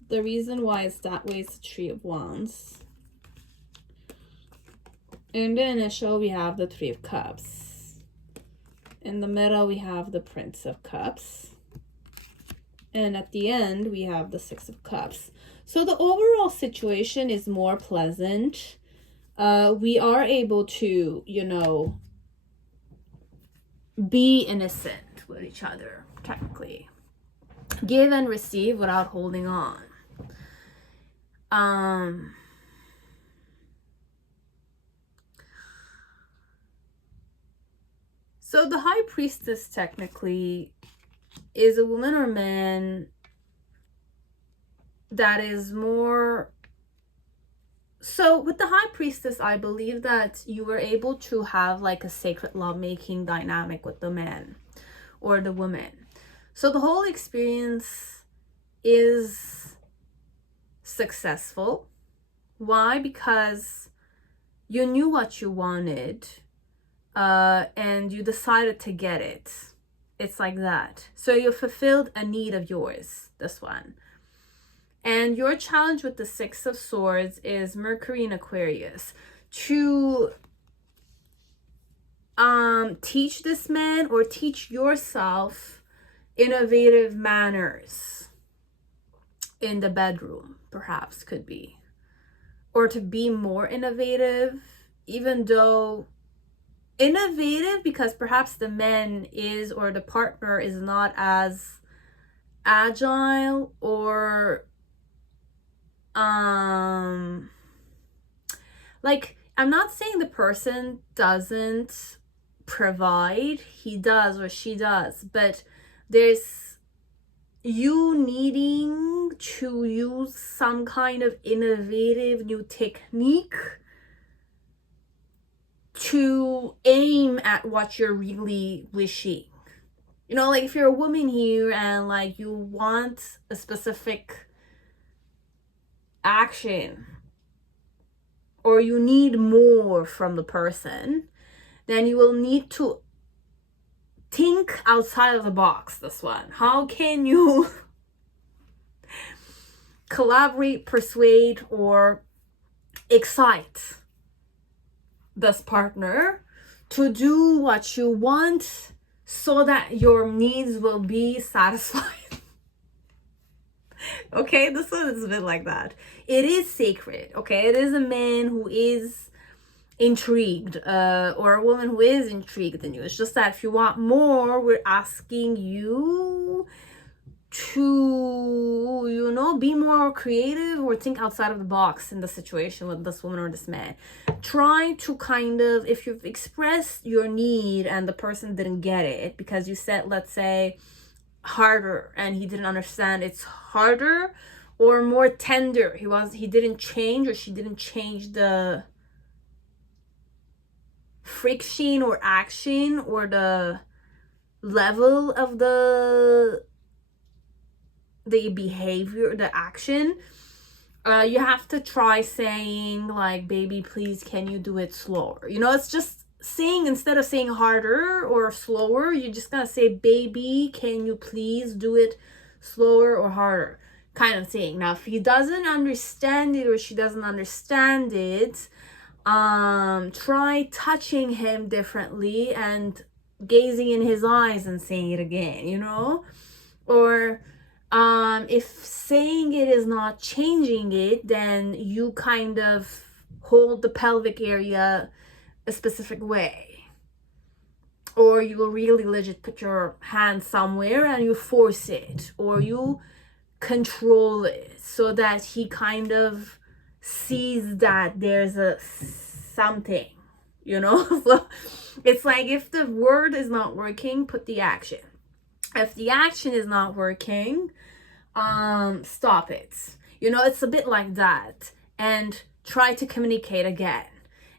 The reason why it's that way is the Three of Wands. In the initial, we have the Three of Cups. In the middle, we have the Prince of Cups. And at the end, we have the Six of Cups. So the overall situation is more pleasant. We are able to, you know, be innocent with each other, technically. Give and receive without holding on. So the High Priestess technically is a woman or man that is more... So with the High Priestess, I believe that you were able to have like a sacred lovemaking dynamic with the man or the woman. So the whole experience is successful. Why? Because you knew what you wanted, and you decided to get it. It's like that. So you fulfilled a need of yours, this one. And your challenge with the Six of Swords is Mercury in Aquarius. To teach this man or teach yourself innovative manners in the bedroom, perhaps, could be. Or to be more innovative, even though innovative because perhaps the man is, or the partner is not as agile, or like, I'm not saying the person doesn't provide, he does or she does, but there's you needing to use some kind of innovative new technique to aim at what you're really wishing. You know, like if you're a woman here and like you want a specific action or you need more from the person, then you will need to think outside of the box, this one. How can you collaborate, persuade, or excite this partner to do what you want so that your needs will be satisfied? Okay, this one is a bit like that. It is sacred, okay? It is a man who is intrigued, or a woman who is intrigued in you. It's just that if you want more, we're asking you to, you know, be more creative or think outside of the box in the situation with this woman or this man. Try to kind of, if you've expressed your need and the person didn't get it because you said, let's say, harder, and he didn't understand it's harder, or more tender, he didn't change, or she didn't change the friction or action or the level of the behavior, the action, you have to try saying like, baby, please, can you do it slower? You know, it's just saying, instead of saying harder or slower, you're just gonna say, baby, can you please do it slower or harder, kind of thing. Now if he doesn't understand it or she doesn't understand it, try touching him differently and gazing in his eyes and saying it again, you know. Or if saying it is not changing it, then you kind of hold the pelvic area a specific way, or you will really legit put your hand somewhere and you force it, or you control it so that he kind of sees that there's a something, you know? So it's like, if the word is not working, put the action. If the action is not working, stop it. You know, it's a bit like that. And try to communicate again.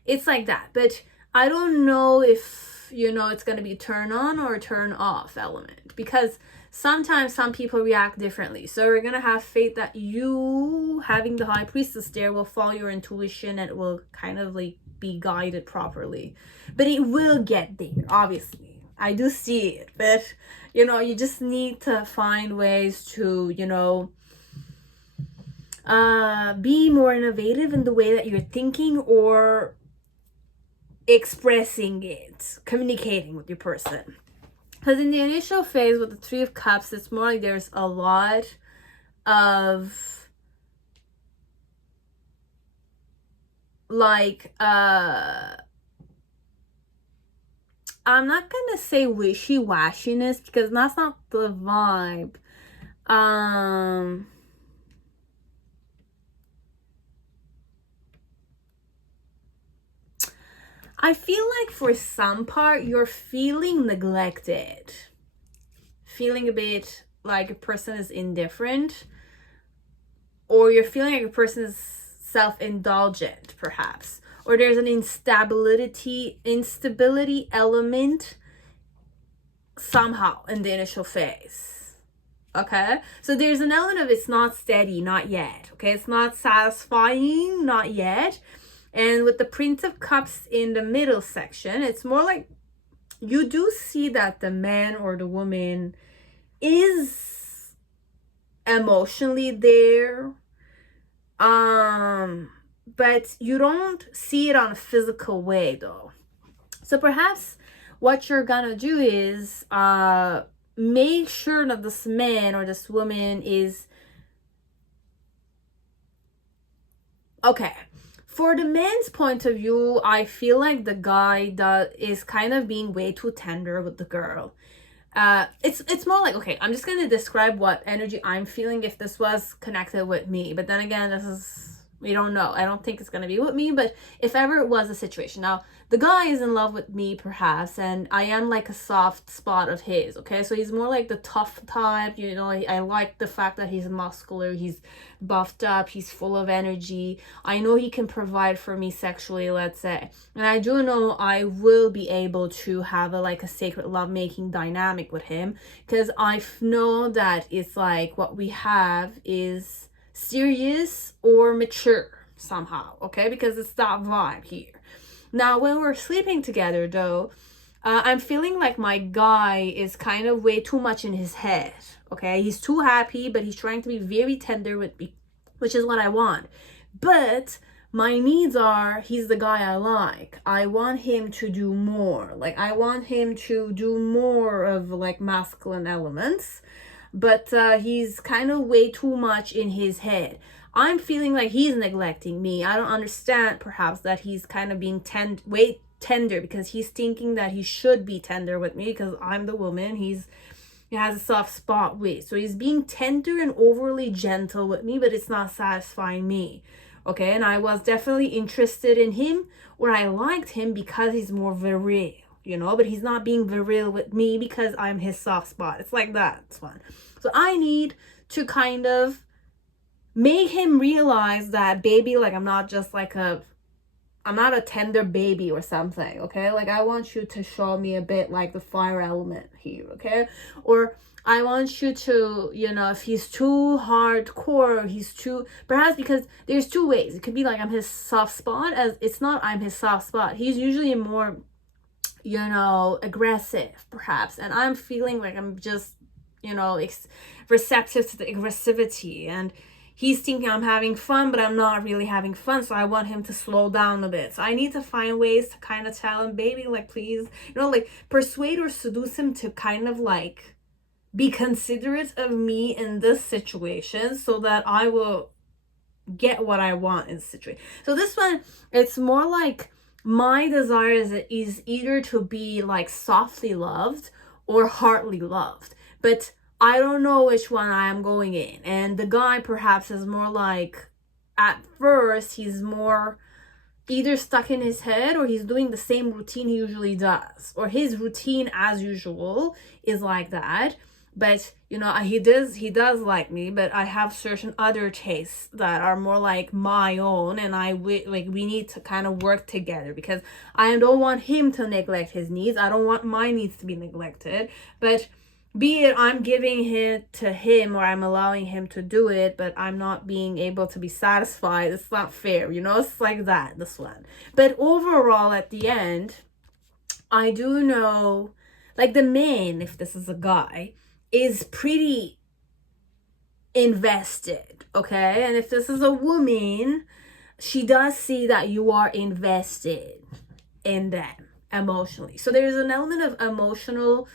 It's like that. But I don't know if, you know, it's going to be turn on or turn off element, because sometimes some people react differently. So we're going to have faith that you having the high priestess there will follow your intuition and it will kind of like be guided properly. But it will get there, obviously. I do see it. But, you know, you just need to find ways to, you know, be more innovative in the way that you're thinking or expressing it, communicating with your person. Because in the initial phase with the Three of Cups, it's more like there's a lot of like I'm not gonna say wishy-washiness, because that's not the vibe. I feel like for some part you're feeling neglected, feeling a bit like a person is indifferent, or you're feeling like a person is self-indulgent perhaps, or there's an instability element somehow in the initial phase. Okay, so there's an element of it's not steady, not yet. Okay, it's not satisfying, not yet. And with the Prince of Cups in the middle section, it's more like you do see that the man or the woman is emotionally there, but you don't see it on a physical way though. So perhaps what you're gonna do is make sure that this man or this woman is okay. For the man's point of view, I feel like the guy that is kind of being way too tender with the girl. It's more like, okay, I'm just gonna describe what energy I'm feeling if this was connected with me. But then again, this is, we don't know. I don't think it's gonna be with me, but if ever it was a situation. Now, the guy is in love with me perhaps, and I am like a soft spot of his, okay? So he's more like the tough type, you know. I like the fact that he's muscular, he's buffed up, he's full of energy. I know he can provide for me sexually, let's say. And I do know I will be able to have a sacred lovemaking dynamic with him, because I know that it's like what we have is serious or mature somehow, okay? Because it's that vibe here. Now, when we're sleeping together, though, I'm feeling like my guy is kind of way too much in his head, okay? He's too happy, but he's trying to be very tender with me, which is what I want. But my needs are, he's the guy I like. I want him to do more. Like, I want him to do more of, like, masculine elements. But he's kind of way too much in his head. I'm feeling like he's neglecting me. I don't understand perhaps that he's kind of being way tender, because he's thinking that he should be tender with me because I'm the woman he has a soft spot with. So he's being tender and overly gentle with me, but it's not satisfying me. Okay, and I was definitely interested in him, or I liked him because he's more virile, you know, but he's not being virile with me because I'm his soft spot. It's like that. It's fun. So I need to kind of make him realize that, baby, like, I'm not just like I'm not a tender baby or something, okay? Like, I want you to show me a bit like the fire element here, okay? Or I want you to, you know, if he's too hardcore, he's too, perhaps, because there's two ways. It could be like I'm his soft spot, as it's not I'm his soft spot. He's usually more, you know, aggressive, perhaps. And I'm feeling like I'm just, you know, receptive to the aggressivity, and he's thinking I'm having fun, but I'm not really having fun. So I want him to slow down a bit. So I need to find ways to kind of tell him, baby, like, please, you know, like, persuade or seduce him to kind of like be considerate of me in this situation, so that I will get what I want in the situation. So this one, it's more like my desire is either to be like softly loved or hardly loved, but I don't know which one I am going in. And the guy perhaps is more like, at first he's more either stuck in his head, or he's doing the same routine he usually does, or his routine as usual is like that. But you know, he does like me, but I have certain other tastes that are more like my own, and we need to kind of work together, because I don't want him to neglect his needs. I don't want my needs to be neglected. But be it I'm giving it to him, or I'm allowing him to do it, but I'm not being able to be satisfied. It's not fair, you know? It's like that, this one. But overall, at the end, I do know, like, the man, if this is a guy, is pretty invested, okay? And if this is a woman, she does see that you are invested in them emotionally. So there's an element of emotional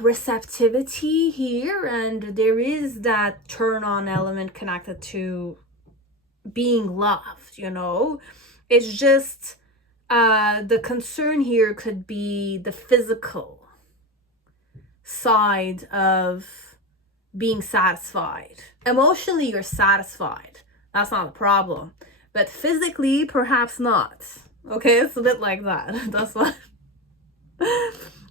receptivity here, and there is that turn on element connected to being loved, you know? It's just the concern here could be the physical side of being satisfied. Emotionally, you're satisfied. That's not a problem. But physically, perhaps not. Okay, it's a bit like that. That's what.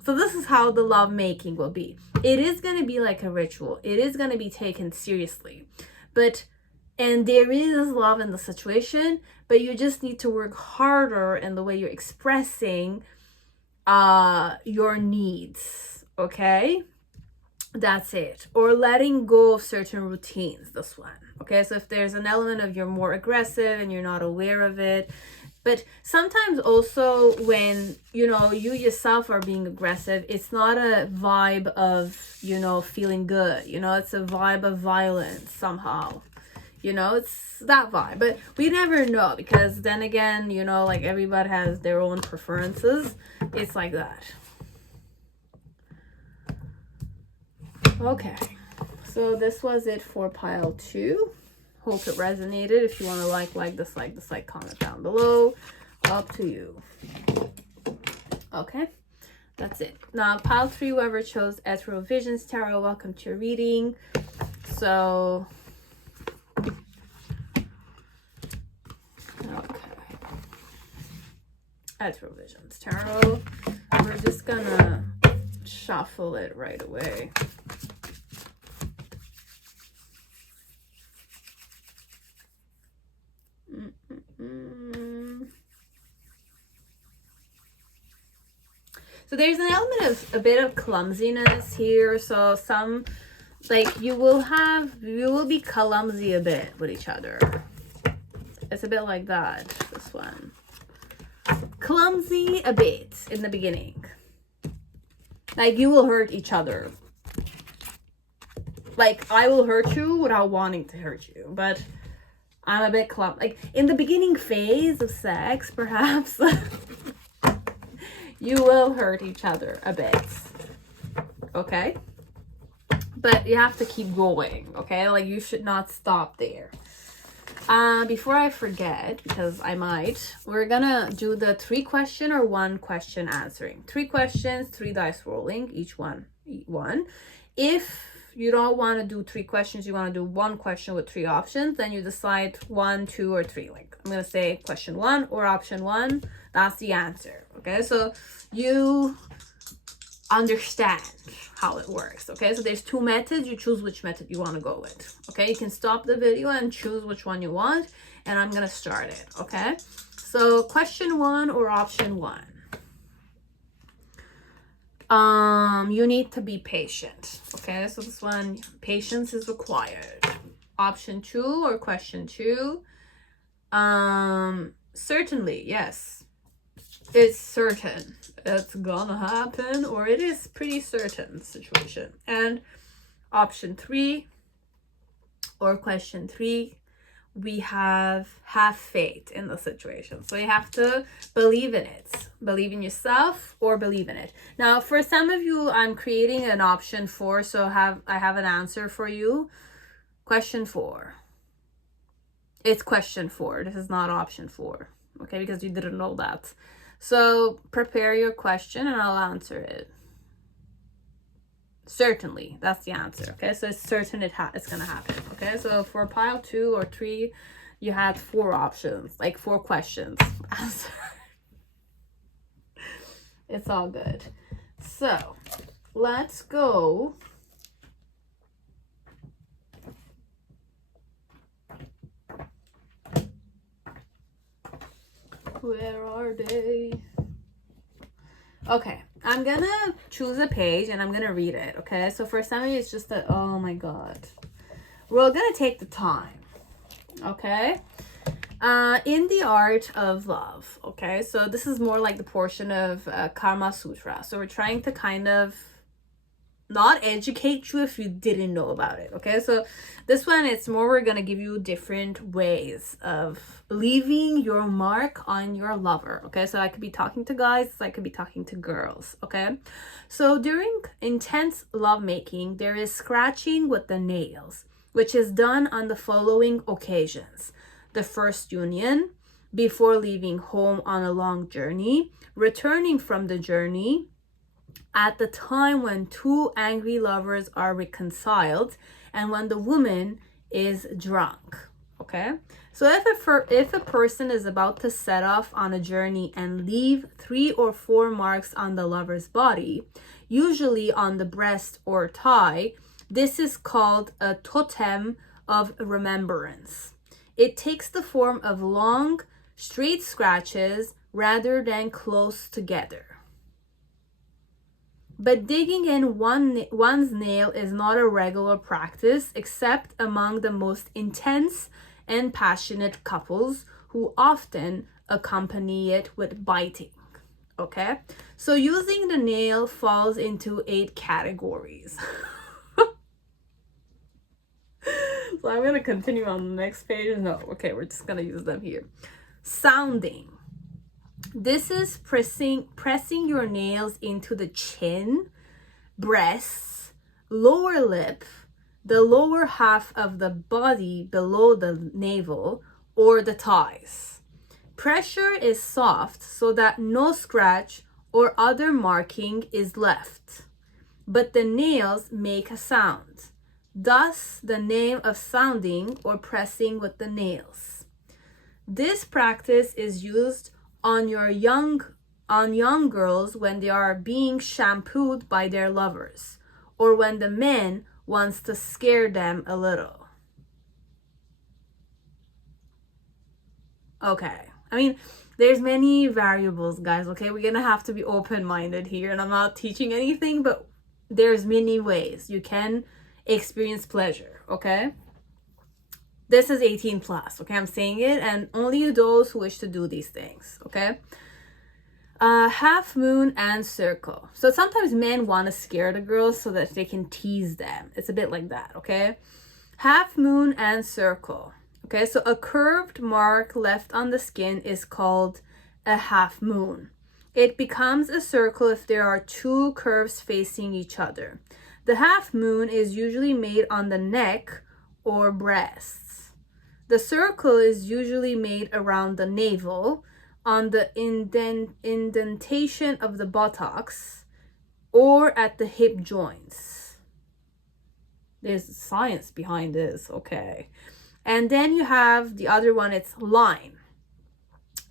So this is how the love making will be. It is going to be like a ritual. It is going to be taken seriously. And there is love in the situation, but you just need to work harder in the way you're expressing your needs. Okay, that's it. Or letting go of certain routines, this one. Okay, so if there's an element of you're more aggressive and you're not aware of it, but sometimes also when, you know, you yourself are being aggressive, it's not a vibe of, you know, feeling good, you know, it's a vibe of violence somehow, you know, it's that vibe. But we never know, because then again, you know, like, everybody has their own preferences. It's like that. Okay, so this was it for pile 2. Hope it resonated. If you want to like, dislike, comment down below. Up to you. Okay, that's it. Now, pile 3, whoever chose Ethereal Visions Tarot, welcome to your reading. So, okay. Ethereal Visions Tarot. We're just gonna shuffle it right away. So there's an element of a bit of clumsiness here. So some, like, you will be clumsy a bit with each other. It's a bit like that, this one. Clumsy a bit in the beginning. Like, you will hurt each other. Like, I will hurt you without wanting to hurt you, but I'm a bit clumsy. Like, in the beginning phase of sex, perhaps, you will hurt each other a bit, okay? But you have to keep going, okay? Like, you should not stop there. Before I forget, because I might, we're gonna do the 3-question or 1-question answering. 3 questions, 3 dice rolling, each one. If you don't want to do 3 questions, you want to do 1 question with 3 options, then you decide 1, 2, or 3. Like, I'm gonna say question 1 or option 1. That's the answer. Okay, so you understand how it works. Okay, so there's 2 methods. You choose which method you want to go with. Okay, you can stop the video and choose which one you want, and I'm gonna start it. Okay, so question 1 or option 1. You need to be patient. Okay, so this one, patience is required. Option 2 or question 2. Certainly, yes, it's certain it's gonna happen, or it is pretty certain situation. And option 3 or question 3, we have faith in the situation. So you have to believe in it. Believe in yourself or believe in it. Now, for some of you, I'm creating an option 4, so I have an answer for you. Question 4. It's question 4. This is not option 4. Okay, because you didn't know that. So prepare your question and I'll answer it. Certainly, that's the answer. Okay, so it's certain it's gonna happen. Okay, so for pile 2 or 3, you had 4 options, like 4 questions. It's all good. So let's go. Where are they? Okay, I'm gonna choose a page and I'm gonna read it, okay? So for some of you, it's just that, oh my God. We're gonna take the time, okay? In the art of love, okay? So this is more like the portion of Karma Sutra. So we're trying to kind of not educate you if you didn't know about it, okay? So this one, it's more, we're gonna give you different ways of leaving your mark on your lover, okay? So I could be talking to guys, I could be talking to girls, okay? So during intense lovemaking, there is scratching with the nails, which is done on the following occasions: the first union, before leaving home on a long journey, returning from the journey, at the time when 2 angry lovers are reconciled, and when the woman is drunk, okay? So if a person is about to set off on a journey and leave 3 or 4 marks on the lover's body, usually on the breast or thigh, this is called a totem of remembrance. It takes the form of long, straight scratches rather than close together. But digging in one's nail is not a regular practice, except among the most intense and passionate couples, who often accompany it with biting, okay? So using the nail falls into 8 categories. So I'm going to continue on the next page. No, okay, we're just going to use them here. Sounding. This is pressing your nails into the chin, breasts, lower lip, the lower half of the body below the navel, or the thighs. Pressure is soft so that no scratch or other marking is left, but the nails make a sound. Thus, the name of sounding or pressing with the nails. This practice is used on young girls when they are being shampooed by their lovers, or when the man wants to scare them a little. Okay, I mean, there's many variables, guys, okay? We're gonna have to be open-minded here, and I'm not teaching anything, but there's many ways you can experience pleasure, okay? This is 18 plus, okay? I'm saying it, and only those who wish to do these things, okay? Half moon and circle. So sometimes men want to scare the girls so that they can tease them. It's a bit like that, okay? Half moon and circle. Okay, so a curved mark left on the skin is called a half moon. It becomes a circle if there are 2 curves facing each other. The half moon is usually made on the neck or breasts. The circle is usually made around the navel, on the indentation of the buttocks, or at the hip joints. There's science behind this, okay? And then you have the other one, it's line.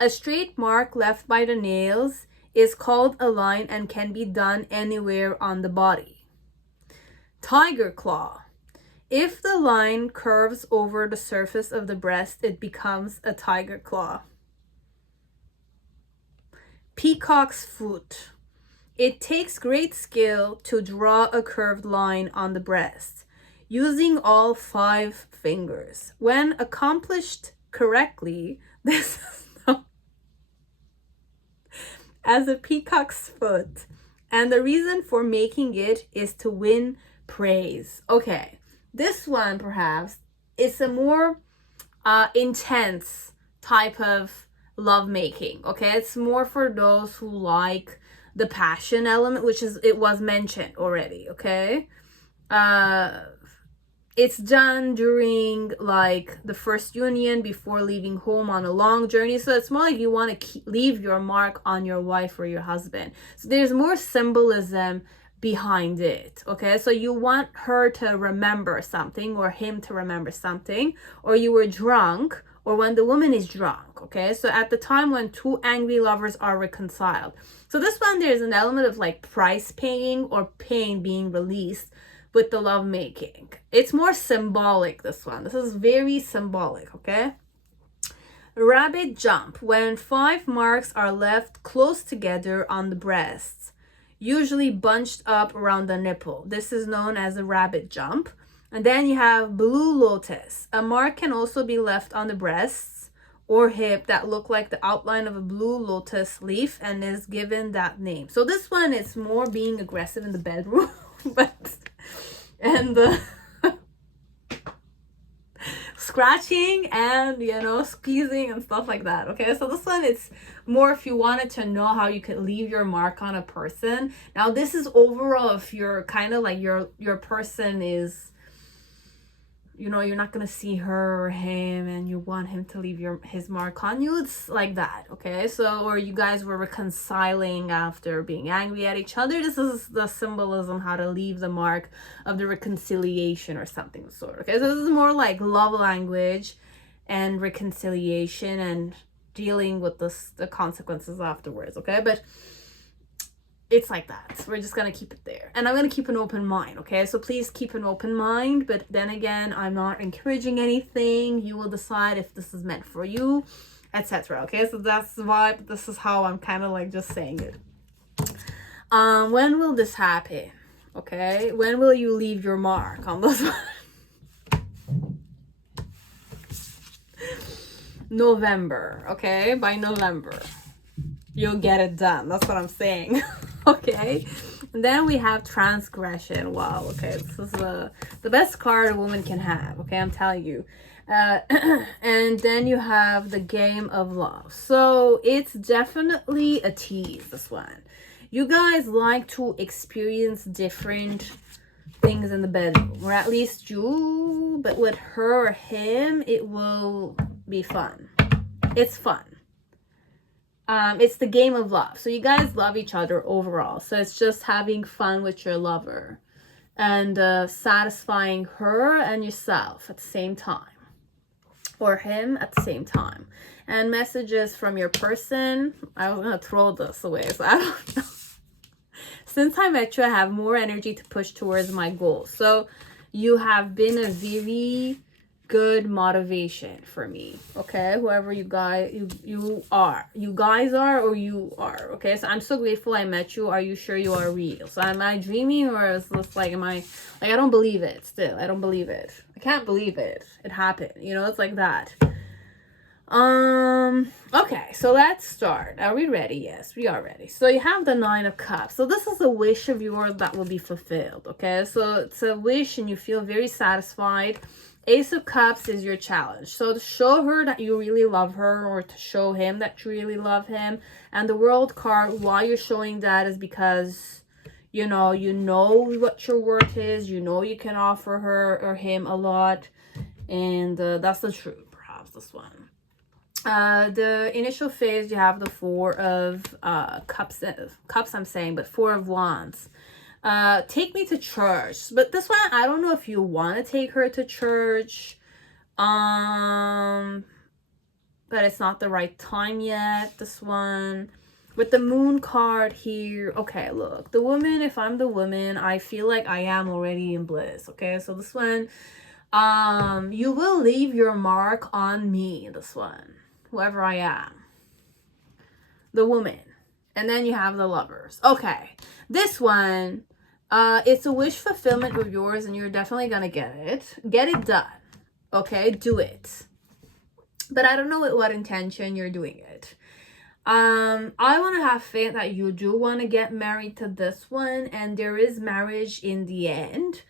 A straight mark left by the nails is called a line and can be done anywhere on the body. Tiger claw. If the line curves over the surface of the breast, it becomes a tiger claw. Peacock's foot. It takes great skill to draw a curved line on the breast, using all 5 fingers. When accomplished correctly, this is known as a peacock's foot, and the reason for making it is to win praise. Okay, this one perhaps is a more intense type of lovemaking, okay? It's more for those who like the passion element, which is, it was mentioned already, okay? It's done during like the first union before leaving home on a long journey. So it's more like you want to leave your mark on your wife or your husband. So there's more symbolism behind it, okay? So you want her to remember something, or him to remember something, or you were drunk, or when the woman is drunk, okay? So at the time when two angry lovers are reconciled. So this one, there's an element of like price paying or pain being released with the love making. It's more symbolic, this one. This is very symbolic, okay? Rabbit jump, when 5 marks are left close together on the breasts, usually bunched up around the nipple. This is known as a rabbit jump. And then you have blue lotus. A mark can also be left on the breasts or hip that look like the outline of a blue lotus leaf and is given that name. So this one is more being aggressive in the bedroom, and scratching and, you know, squeezing and stuff like that. Okay, so this one, it's more if you wanted to know how you could leave your mark on a person. Now this is overall if you're kind of like your person is, you know, you're not gonna see her or him and you want him to leave his mark on you. It's like that, okay? So, or you guys were reconciling after being angry at each other. This is the symbolism, how to leave the mark of the reconciliation or something of sort, okay? So this is more like love language and reconciliation and dealing with the consequences afterwards, okay? But it's like that. We're just gonna keep it there, and I'm gonna keep an open mind, okay? So please keep an open mind, but then again, I'm not encouraging anything. You will decide if this is meant for you, etc. Okay, so that's why this is how I'm kind of like just saying it. When will this happen? Okay, when will you leave your mark on this one? November, okay? By November you'll get it done. That's what I'm saying. Okay, and then we have transgression. Wow, okay, this is the best card a woman can have, okay, I'm telling you. And then you have the game of love. So it's definitely a tease, this one. You guys like to experience different things in the bedroom, or at least you, but with her or him it will be fun. It's fun. It's the game of love. So you guys love each other overall. So it's just having fun with your lover and satisfying her and yourself at the same time, or him at the same time. And messages from your person. I was gonna throw this away, so I don't know. Since I met you, I have more energy to push towards my goals. So you have been a very good motivation for me, okay? Whoever you guys you guys are, or you are, okay? So I'm so grateful I met you. Are you sure you are real? So am I dreaming, or is this like, am I like, I don't believe it still. I don't believe it. I can't believe it. It happened, you know? It's like that. Okay, so let's start. Are we ready? Yes, we are ready. So you have the 9 of Cups. So this is a wish of yours that will be fulfilled, okay? So it's a wish and you feel very satisfied. Ace of Cups is your challenge. So to show her that you really love her, or to show him that you really love him. And the World card, why you're showing that is because, you know what your worth is. You know you can offer her or him a lot. And that's the truth, perhaps, this one. The initial phase, you have the 4 of cups, I'm saying, but 4 of Wands. Take me to church. But this one, I don't know if you want to take her to church. But it's not the right time yet, this one. With the Moon card here, okay, look, the woman, if I'm the woman, I feel like I am already in bliss, okay? So this one, you will leave your mark on me, this one, whoever I am. The woman. And then you have the Lovers. Okay, this one, it's a wish fulfillment of yours, and you're definitely gonna get it. Get it done. Okay, do it. But I don't know with what intention you're doing it. I want to have faith that you do want to get married to this one, and there is marriage in the end.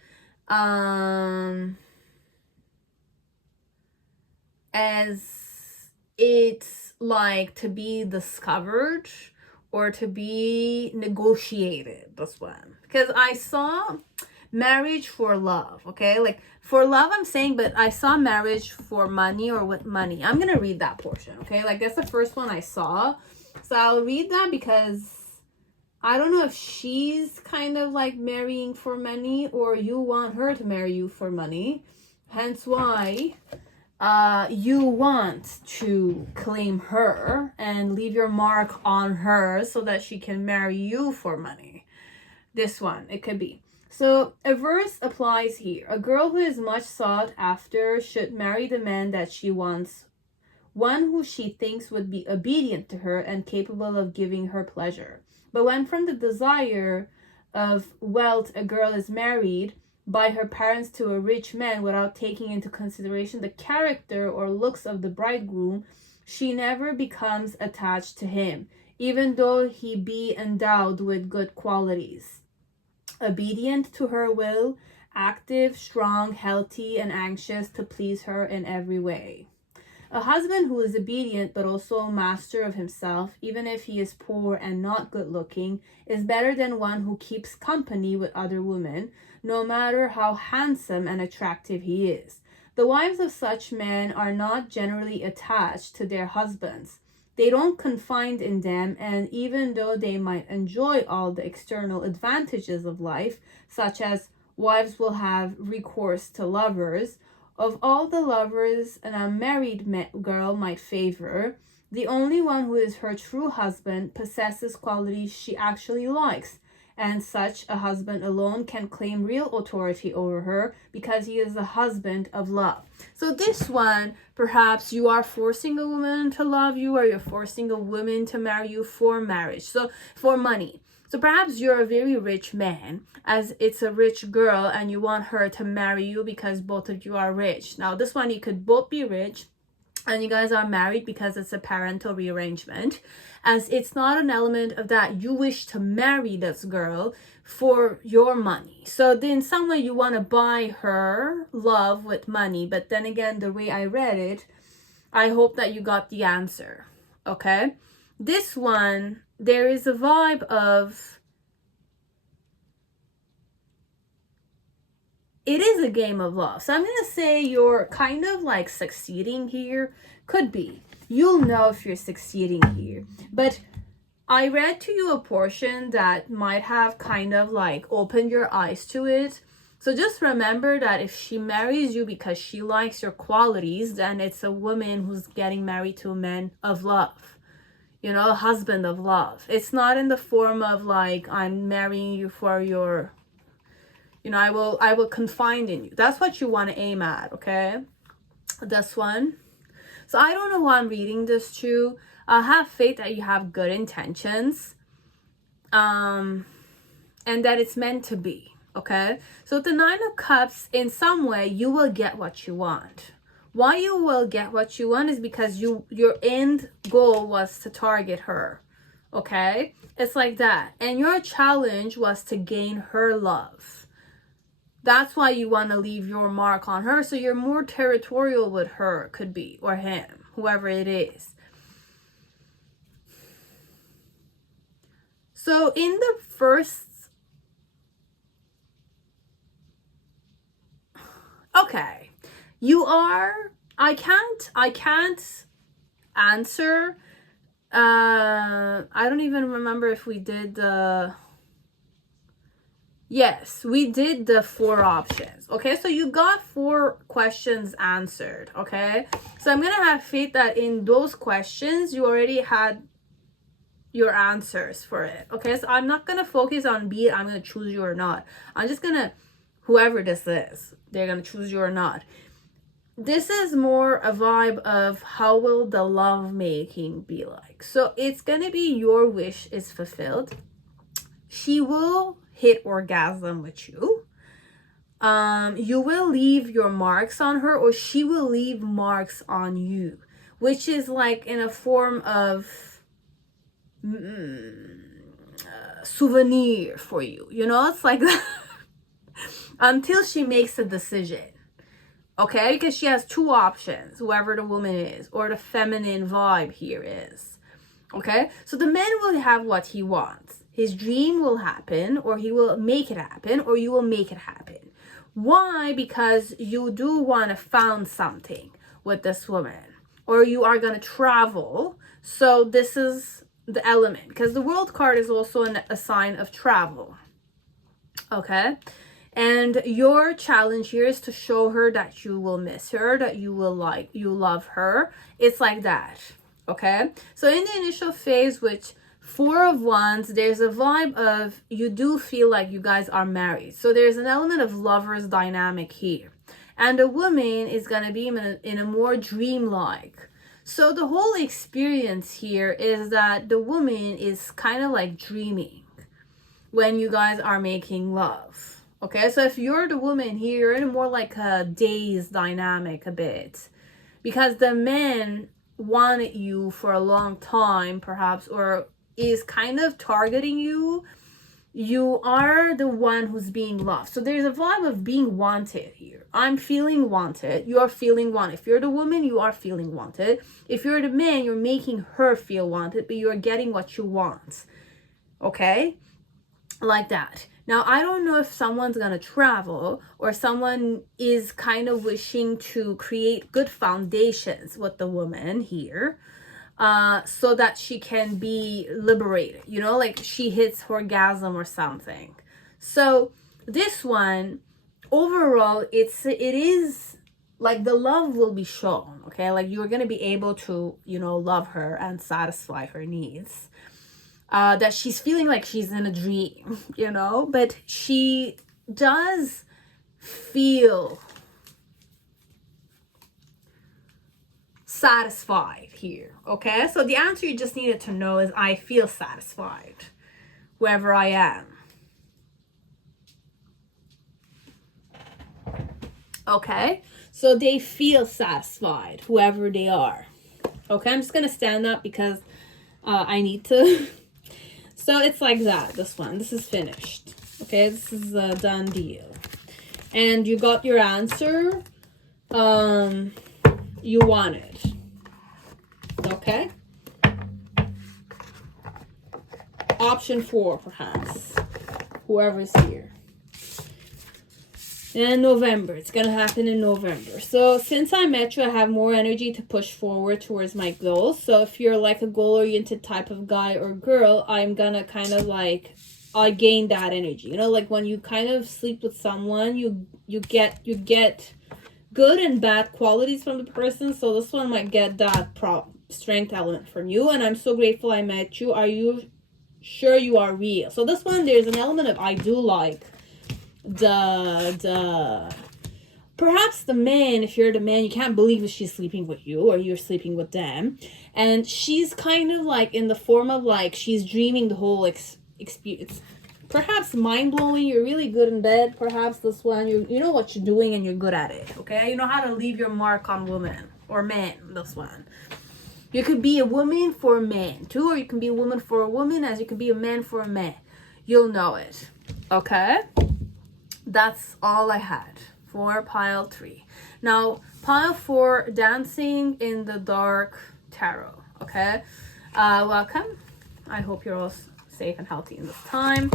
As it's like to be discovered or to be negotiated, this one. Because I saw marriage for love, okay? Like, for love, I'm saying, but I saw marriage for money or with money. I'm going to read that portion, okay? Like, that's the first one I saw. So I'll read that because I don't know if she's kind of like marrying for money or you want her to marry you for money. Hence why you want to claim her and leave your mark on her so that she can marry you for money. This one, it could be. So a verse applies here. A girl who is much sought after should marry the man that she wants, one who she thinks would be obedient to her and capable of giving her pleasure. But when from the desire of wealth a girl is married by her parents to a rich man without taking into consideration the character or looks of the bridegroom, she never becomes attached to him, even though he be endowed with good qualities. Obedient to her will, active, strong, healthy, and anxious to please her in every way. A husband who is obedient but also master of himself, even if he is poor and not good looking, is better than one who keeps company with other women, no matter how handsome and attractive he is. The wives of such men are not generally attached to their husbands. They don't confide in them, and even though they might enjoy all the external advantages of life, such as wives will have recourse to lovers, of all the lovers an unmarried girl might favor, the only one who is her true husband possesses qualities she actually likes, and such a husband alone can claim real authority over her because he is the husband of love. So this one, perhaps you are forcing a woman to love you, or you're forcing a woman to marry you for marriage, so for money. So perhaps you're a very rich man, as it's a rich girl, and you want her to marry you because both of you are rich. Now, this one, you could both be rich, and you guys are married because it's a parental rearrangement, as it's not an element of that you wish to marry this girl for your money. So then in some way you want to buy her love with money, but then again, the way I read it, I hope that you got the answer, okay? This one, there is a vibe of, it is a game of love. So I'm going to say you're kind of like succeeding here. Could be. You'll know if you're succeeding here. But I read to you a portion that might have kind of like opened your eyes to it. So just remember that if she marries you because she likes your qualities, then it's a woman who's getting married to a man of love. You know, a husband of love. It's not in the form of like, I'm marrying you for your, you know, I will confide in you. That's what you want to aim at, okay? This one. So I don't know why I'm reading this to. I have faith that you have good intentions. And that it's meant to be, okay? So the Nine of Cups, in some way, you will get what you want. Why you will get what you want is because your end goal was to target her, okay? It's like that. And your challenge was to gain her love. That's why you want to leave your mark on her. So you're more territorial with her, could be, or him, whoever it is. So in the first, okay, you are, I can't answer. I don't even remember if we did the, yes, we did the 4 options. Okay, so you got 4 questions answered. Okay, so I'm gonna have faith that in those questions you already had your answers for it. Okay, so I'm not gonna focus on be it I'm gonna choose you or not. I'm just gonna, whoever this is, they're gonna choose you or not. This is more a vibe of how will the love making be like. So it's gonna be your wish is fulfilled. She will hit orgasm with you. You will leave your marks on her, or she will leave marks on you, which is like in a form of souvenir for you. You know, it's like that. Until she makes a decision. Okay, because she has 2 options, whoever the woman is, or the feminine vibe here is. Okay, so the man will have what he wants. His dream will happen, or he will make it happen, or you will make it happen. Why? Because you do want to found something with this woman, or you are going to travel. So this is the element, because the World card is also a sign of travel. Okay, And your challenge here is to show her that you will miss her, that you love her. It's like that. Okay, so in the initial phase, which Four of Wands, there's a vibe of you do feel like you guys are married. So there's an element of lovers dynamic here. And the woman is going to be in a more dreamlike. So the whole experience here is that the woman is kind of like dreaming when you guys are making love. Okay, so if you're the woman here, you're in more like a dazed dynamic a bit. Because the man wanted you for a long time, perhaps, or is kind of targeting you. You are the one who's being loved. So there's a vibe of being wanted here. I'm feeling wanted. You're feeling wanted. If you're the woman, you are feeling wanted. If you're the man, you're making her feel wanted, but you're getting what you want. Okay? Like that. Now, I don't know if someone's going to travel or someone is kind of wishing to create good foundations with the woman here, so that she can be liberated, you know, like she hits orgasm or something. So this one, overall, it is like the love will be shown, okay? Like you're going to be able to, you know, love her and satisfy her needs. That she's feeling like she's in a dream, you know, but she does feel satisfied here. Okay, so the answer you just needed to know is I feel satisfied wherever I am. Okay, so they feel satisfied whoever they are. Okay, I'm just gonna stand up because I need to. So it's like that. This is finished. Okay, this is a done deal. And you got your answer you wanted. Okay. Option 4, perhaps. Whoever's here. And November. It's going to happen in November. So since I met you, I have more energy to push forward towards my goals. So if you're like a goal-oriented type of guy or girl, I'm going to kind of like, I gain that energy. You know, like when you kind of sleep with someone, you get good and bad qualities from the person. So this one might get that strength element from you. And I'm so grateful I met you. Are you sure you are real? So this one, there's an element of I do like perhaps the man. If you're the man, you can't believe if she's sleeping with you or you're sleeping with them, and she's kind of like in the form of like she's dreaming the whole experience, perhaps mind-blowing. You're really good in bed. Perhaps this one, you know what you're doing and you're good at it. Okay, you know how to leave your mark on women or men. This one, you could be a woman for a man too, or you can be a woman for a woman, as you can be a man for a man. You'll know it. Okay, that's all I had for pile 3. Now pile 4, dancing in the dark tarot. Okay, welcome. I hope you're all safe and healthy in this time.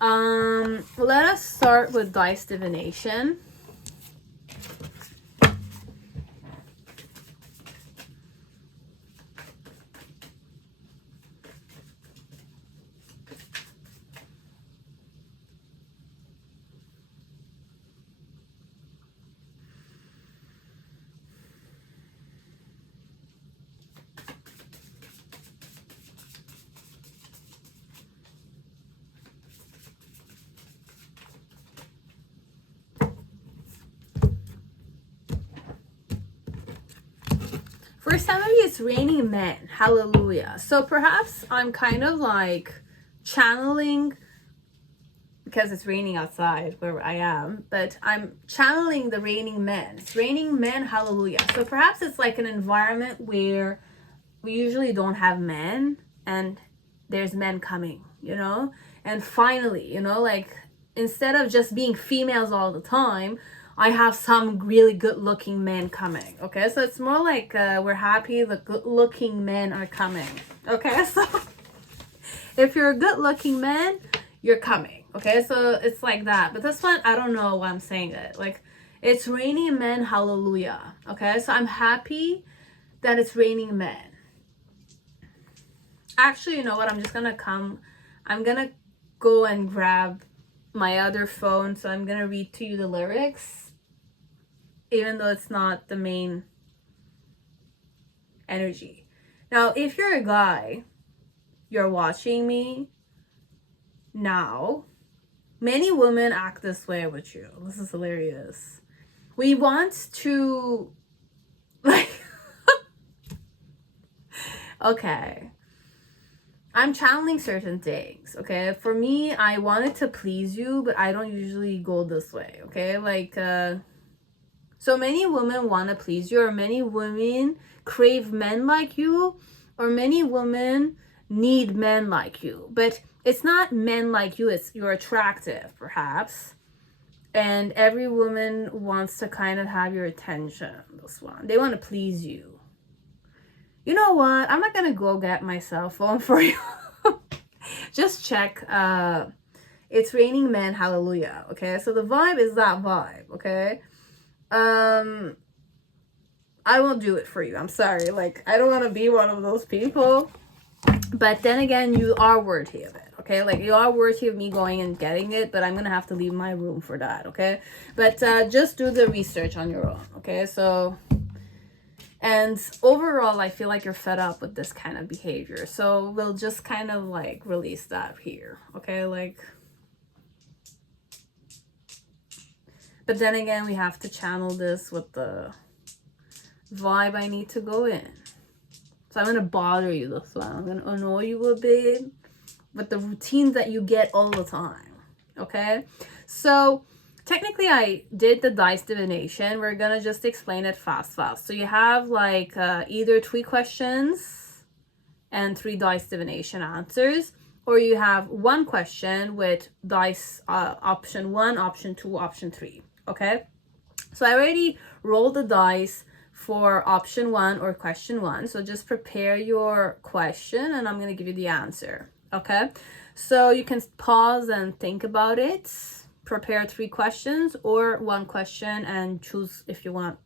Let us start with dice divination. For some of you, it's raining men. Hallelujah. So perhaps I'm kind of like channeling, because it's raining outside where I am, but I'm channeling the raining men. It's raining men. Hallelujah. So perhaps it's like an environment where we usually don't have men and there's men coming, you know? And finally, you know, like instead of just being females all the time, I have some really good looking men coming. Okay, so it's more like we're happy the good looking men are coming. Okay, so if you're a good looking man, you're coming. Okay, so it's like that. But this one, I don't know why I'm saying it. Like, it's raining men. Hallelujah. Okay, so I'm happy that it's raining men. Actually, you know what? I'm just gonna go and grab my other phone, so I'm gonna read to you the lyrics, even though it's not the main energy. Now, if you're a guy, you're watching me now, many women act this way with you. This is hilarious. We want to, like, okay. I'm channeling certain things, okay? For me, I wanted to please you, but I don't usually go this way, okay? Like, so many women want to please you, or many women crave men like you, or many women need men like you. But it's not men like you, it's you're attractive, perhaps. And every woman wants to kind of have your attention, this one. They want to please you. You know what? I'm not going to go get my cell phone for you. Just check. It's raining men, hallelujah. Okay, so the vibe is that vibe. Okay, I won't do it for you. I'm sorry. Like, I don't want to be one of those people. But then again, you are worthy of it. Okay, like, you are worthy of me going and getting it. But I'm gonna have to leave my room for that. Okay, but just do the research on your own. Okay, so. And overall, I feel like you're fed up with this kind of behavior. So we'll just kind of like release that here. Okay, like. But then again, we have to channel this with the vibe I need to go in. So I'm going to bother you this one. I'm going to annoy you a bit with the routines that you get all the time. Okay, so. Technically, I did the dice divination. We're going to just explain it fast. So you have like either 3 questions and 3 dice divination answers. Or you have 1 question with dice option 1, option 2, option 3. Okay? So I already rolled the dice for option 1 or question 1. So just prepare your question and I'm going to give you the answer. Okay? So you can pause and think about it. Prepare 3 questions or 1 question and choose if you want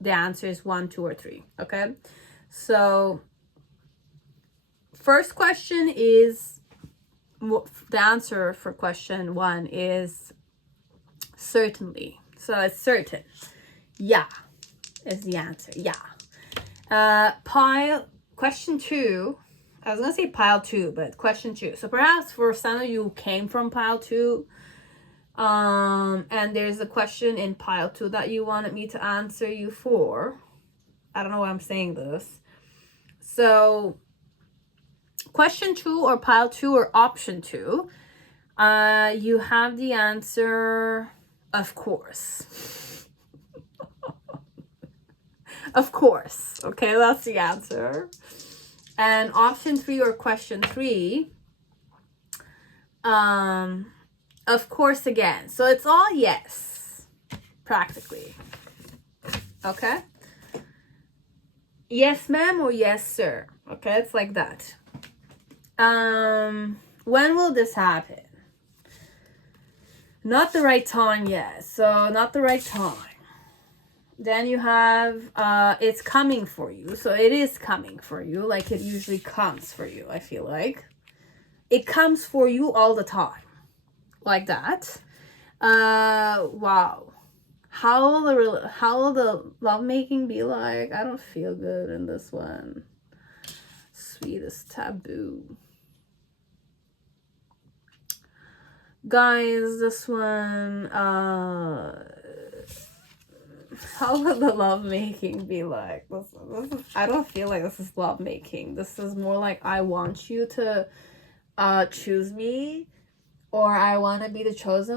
the answer is 1, 2, or 3. Okay, so first question is, the answer for question 1 is certainly. So it's certain. Yeah is the answer. Yeah. Question 2, I was gonna say pile 2, but question 2. So perhaps for some of you who came from pile 2, and there's a question in pile 2 that you wanted me to answer you for. I don't know why I'm saying this. So question 2 or pile 2 or option 2, you have the answer, of course. Of course. Okay, that's the answer. And option 3 or question 3, of course again. So it's all yes, practically. Okay? Yes, ma'am, or yes, sir. Okay, it's like that. When will this happen? Not the right time yet. So not the right time. Then you have it's coming for you. So it is coming for you, like it usually comes for you, I feel like. It comes for you all the time. Like that. Wow. How will the lovemaking be like? I don't feel good in this one. Sweetest taboo. Guys, this one, how will the lovemaking be like? This is, I don't feel like this is lovemaking. This is more like I want you to choose me, or I want to be the chosen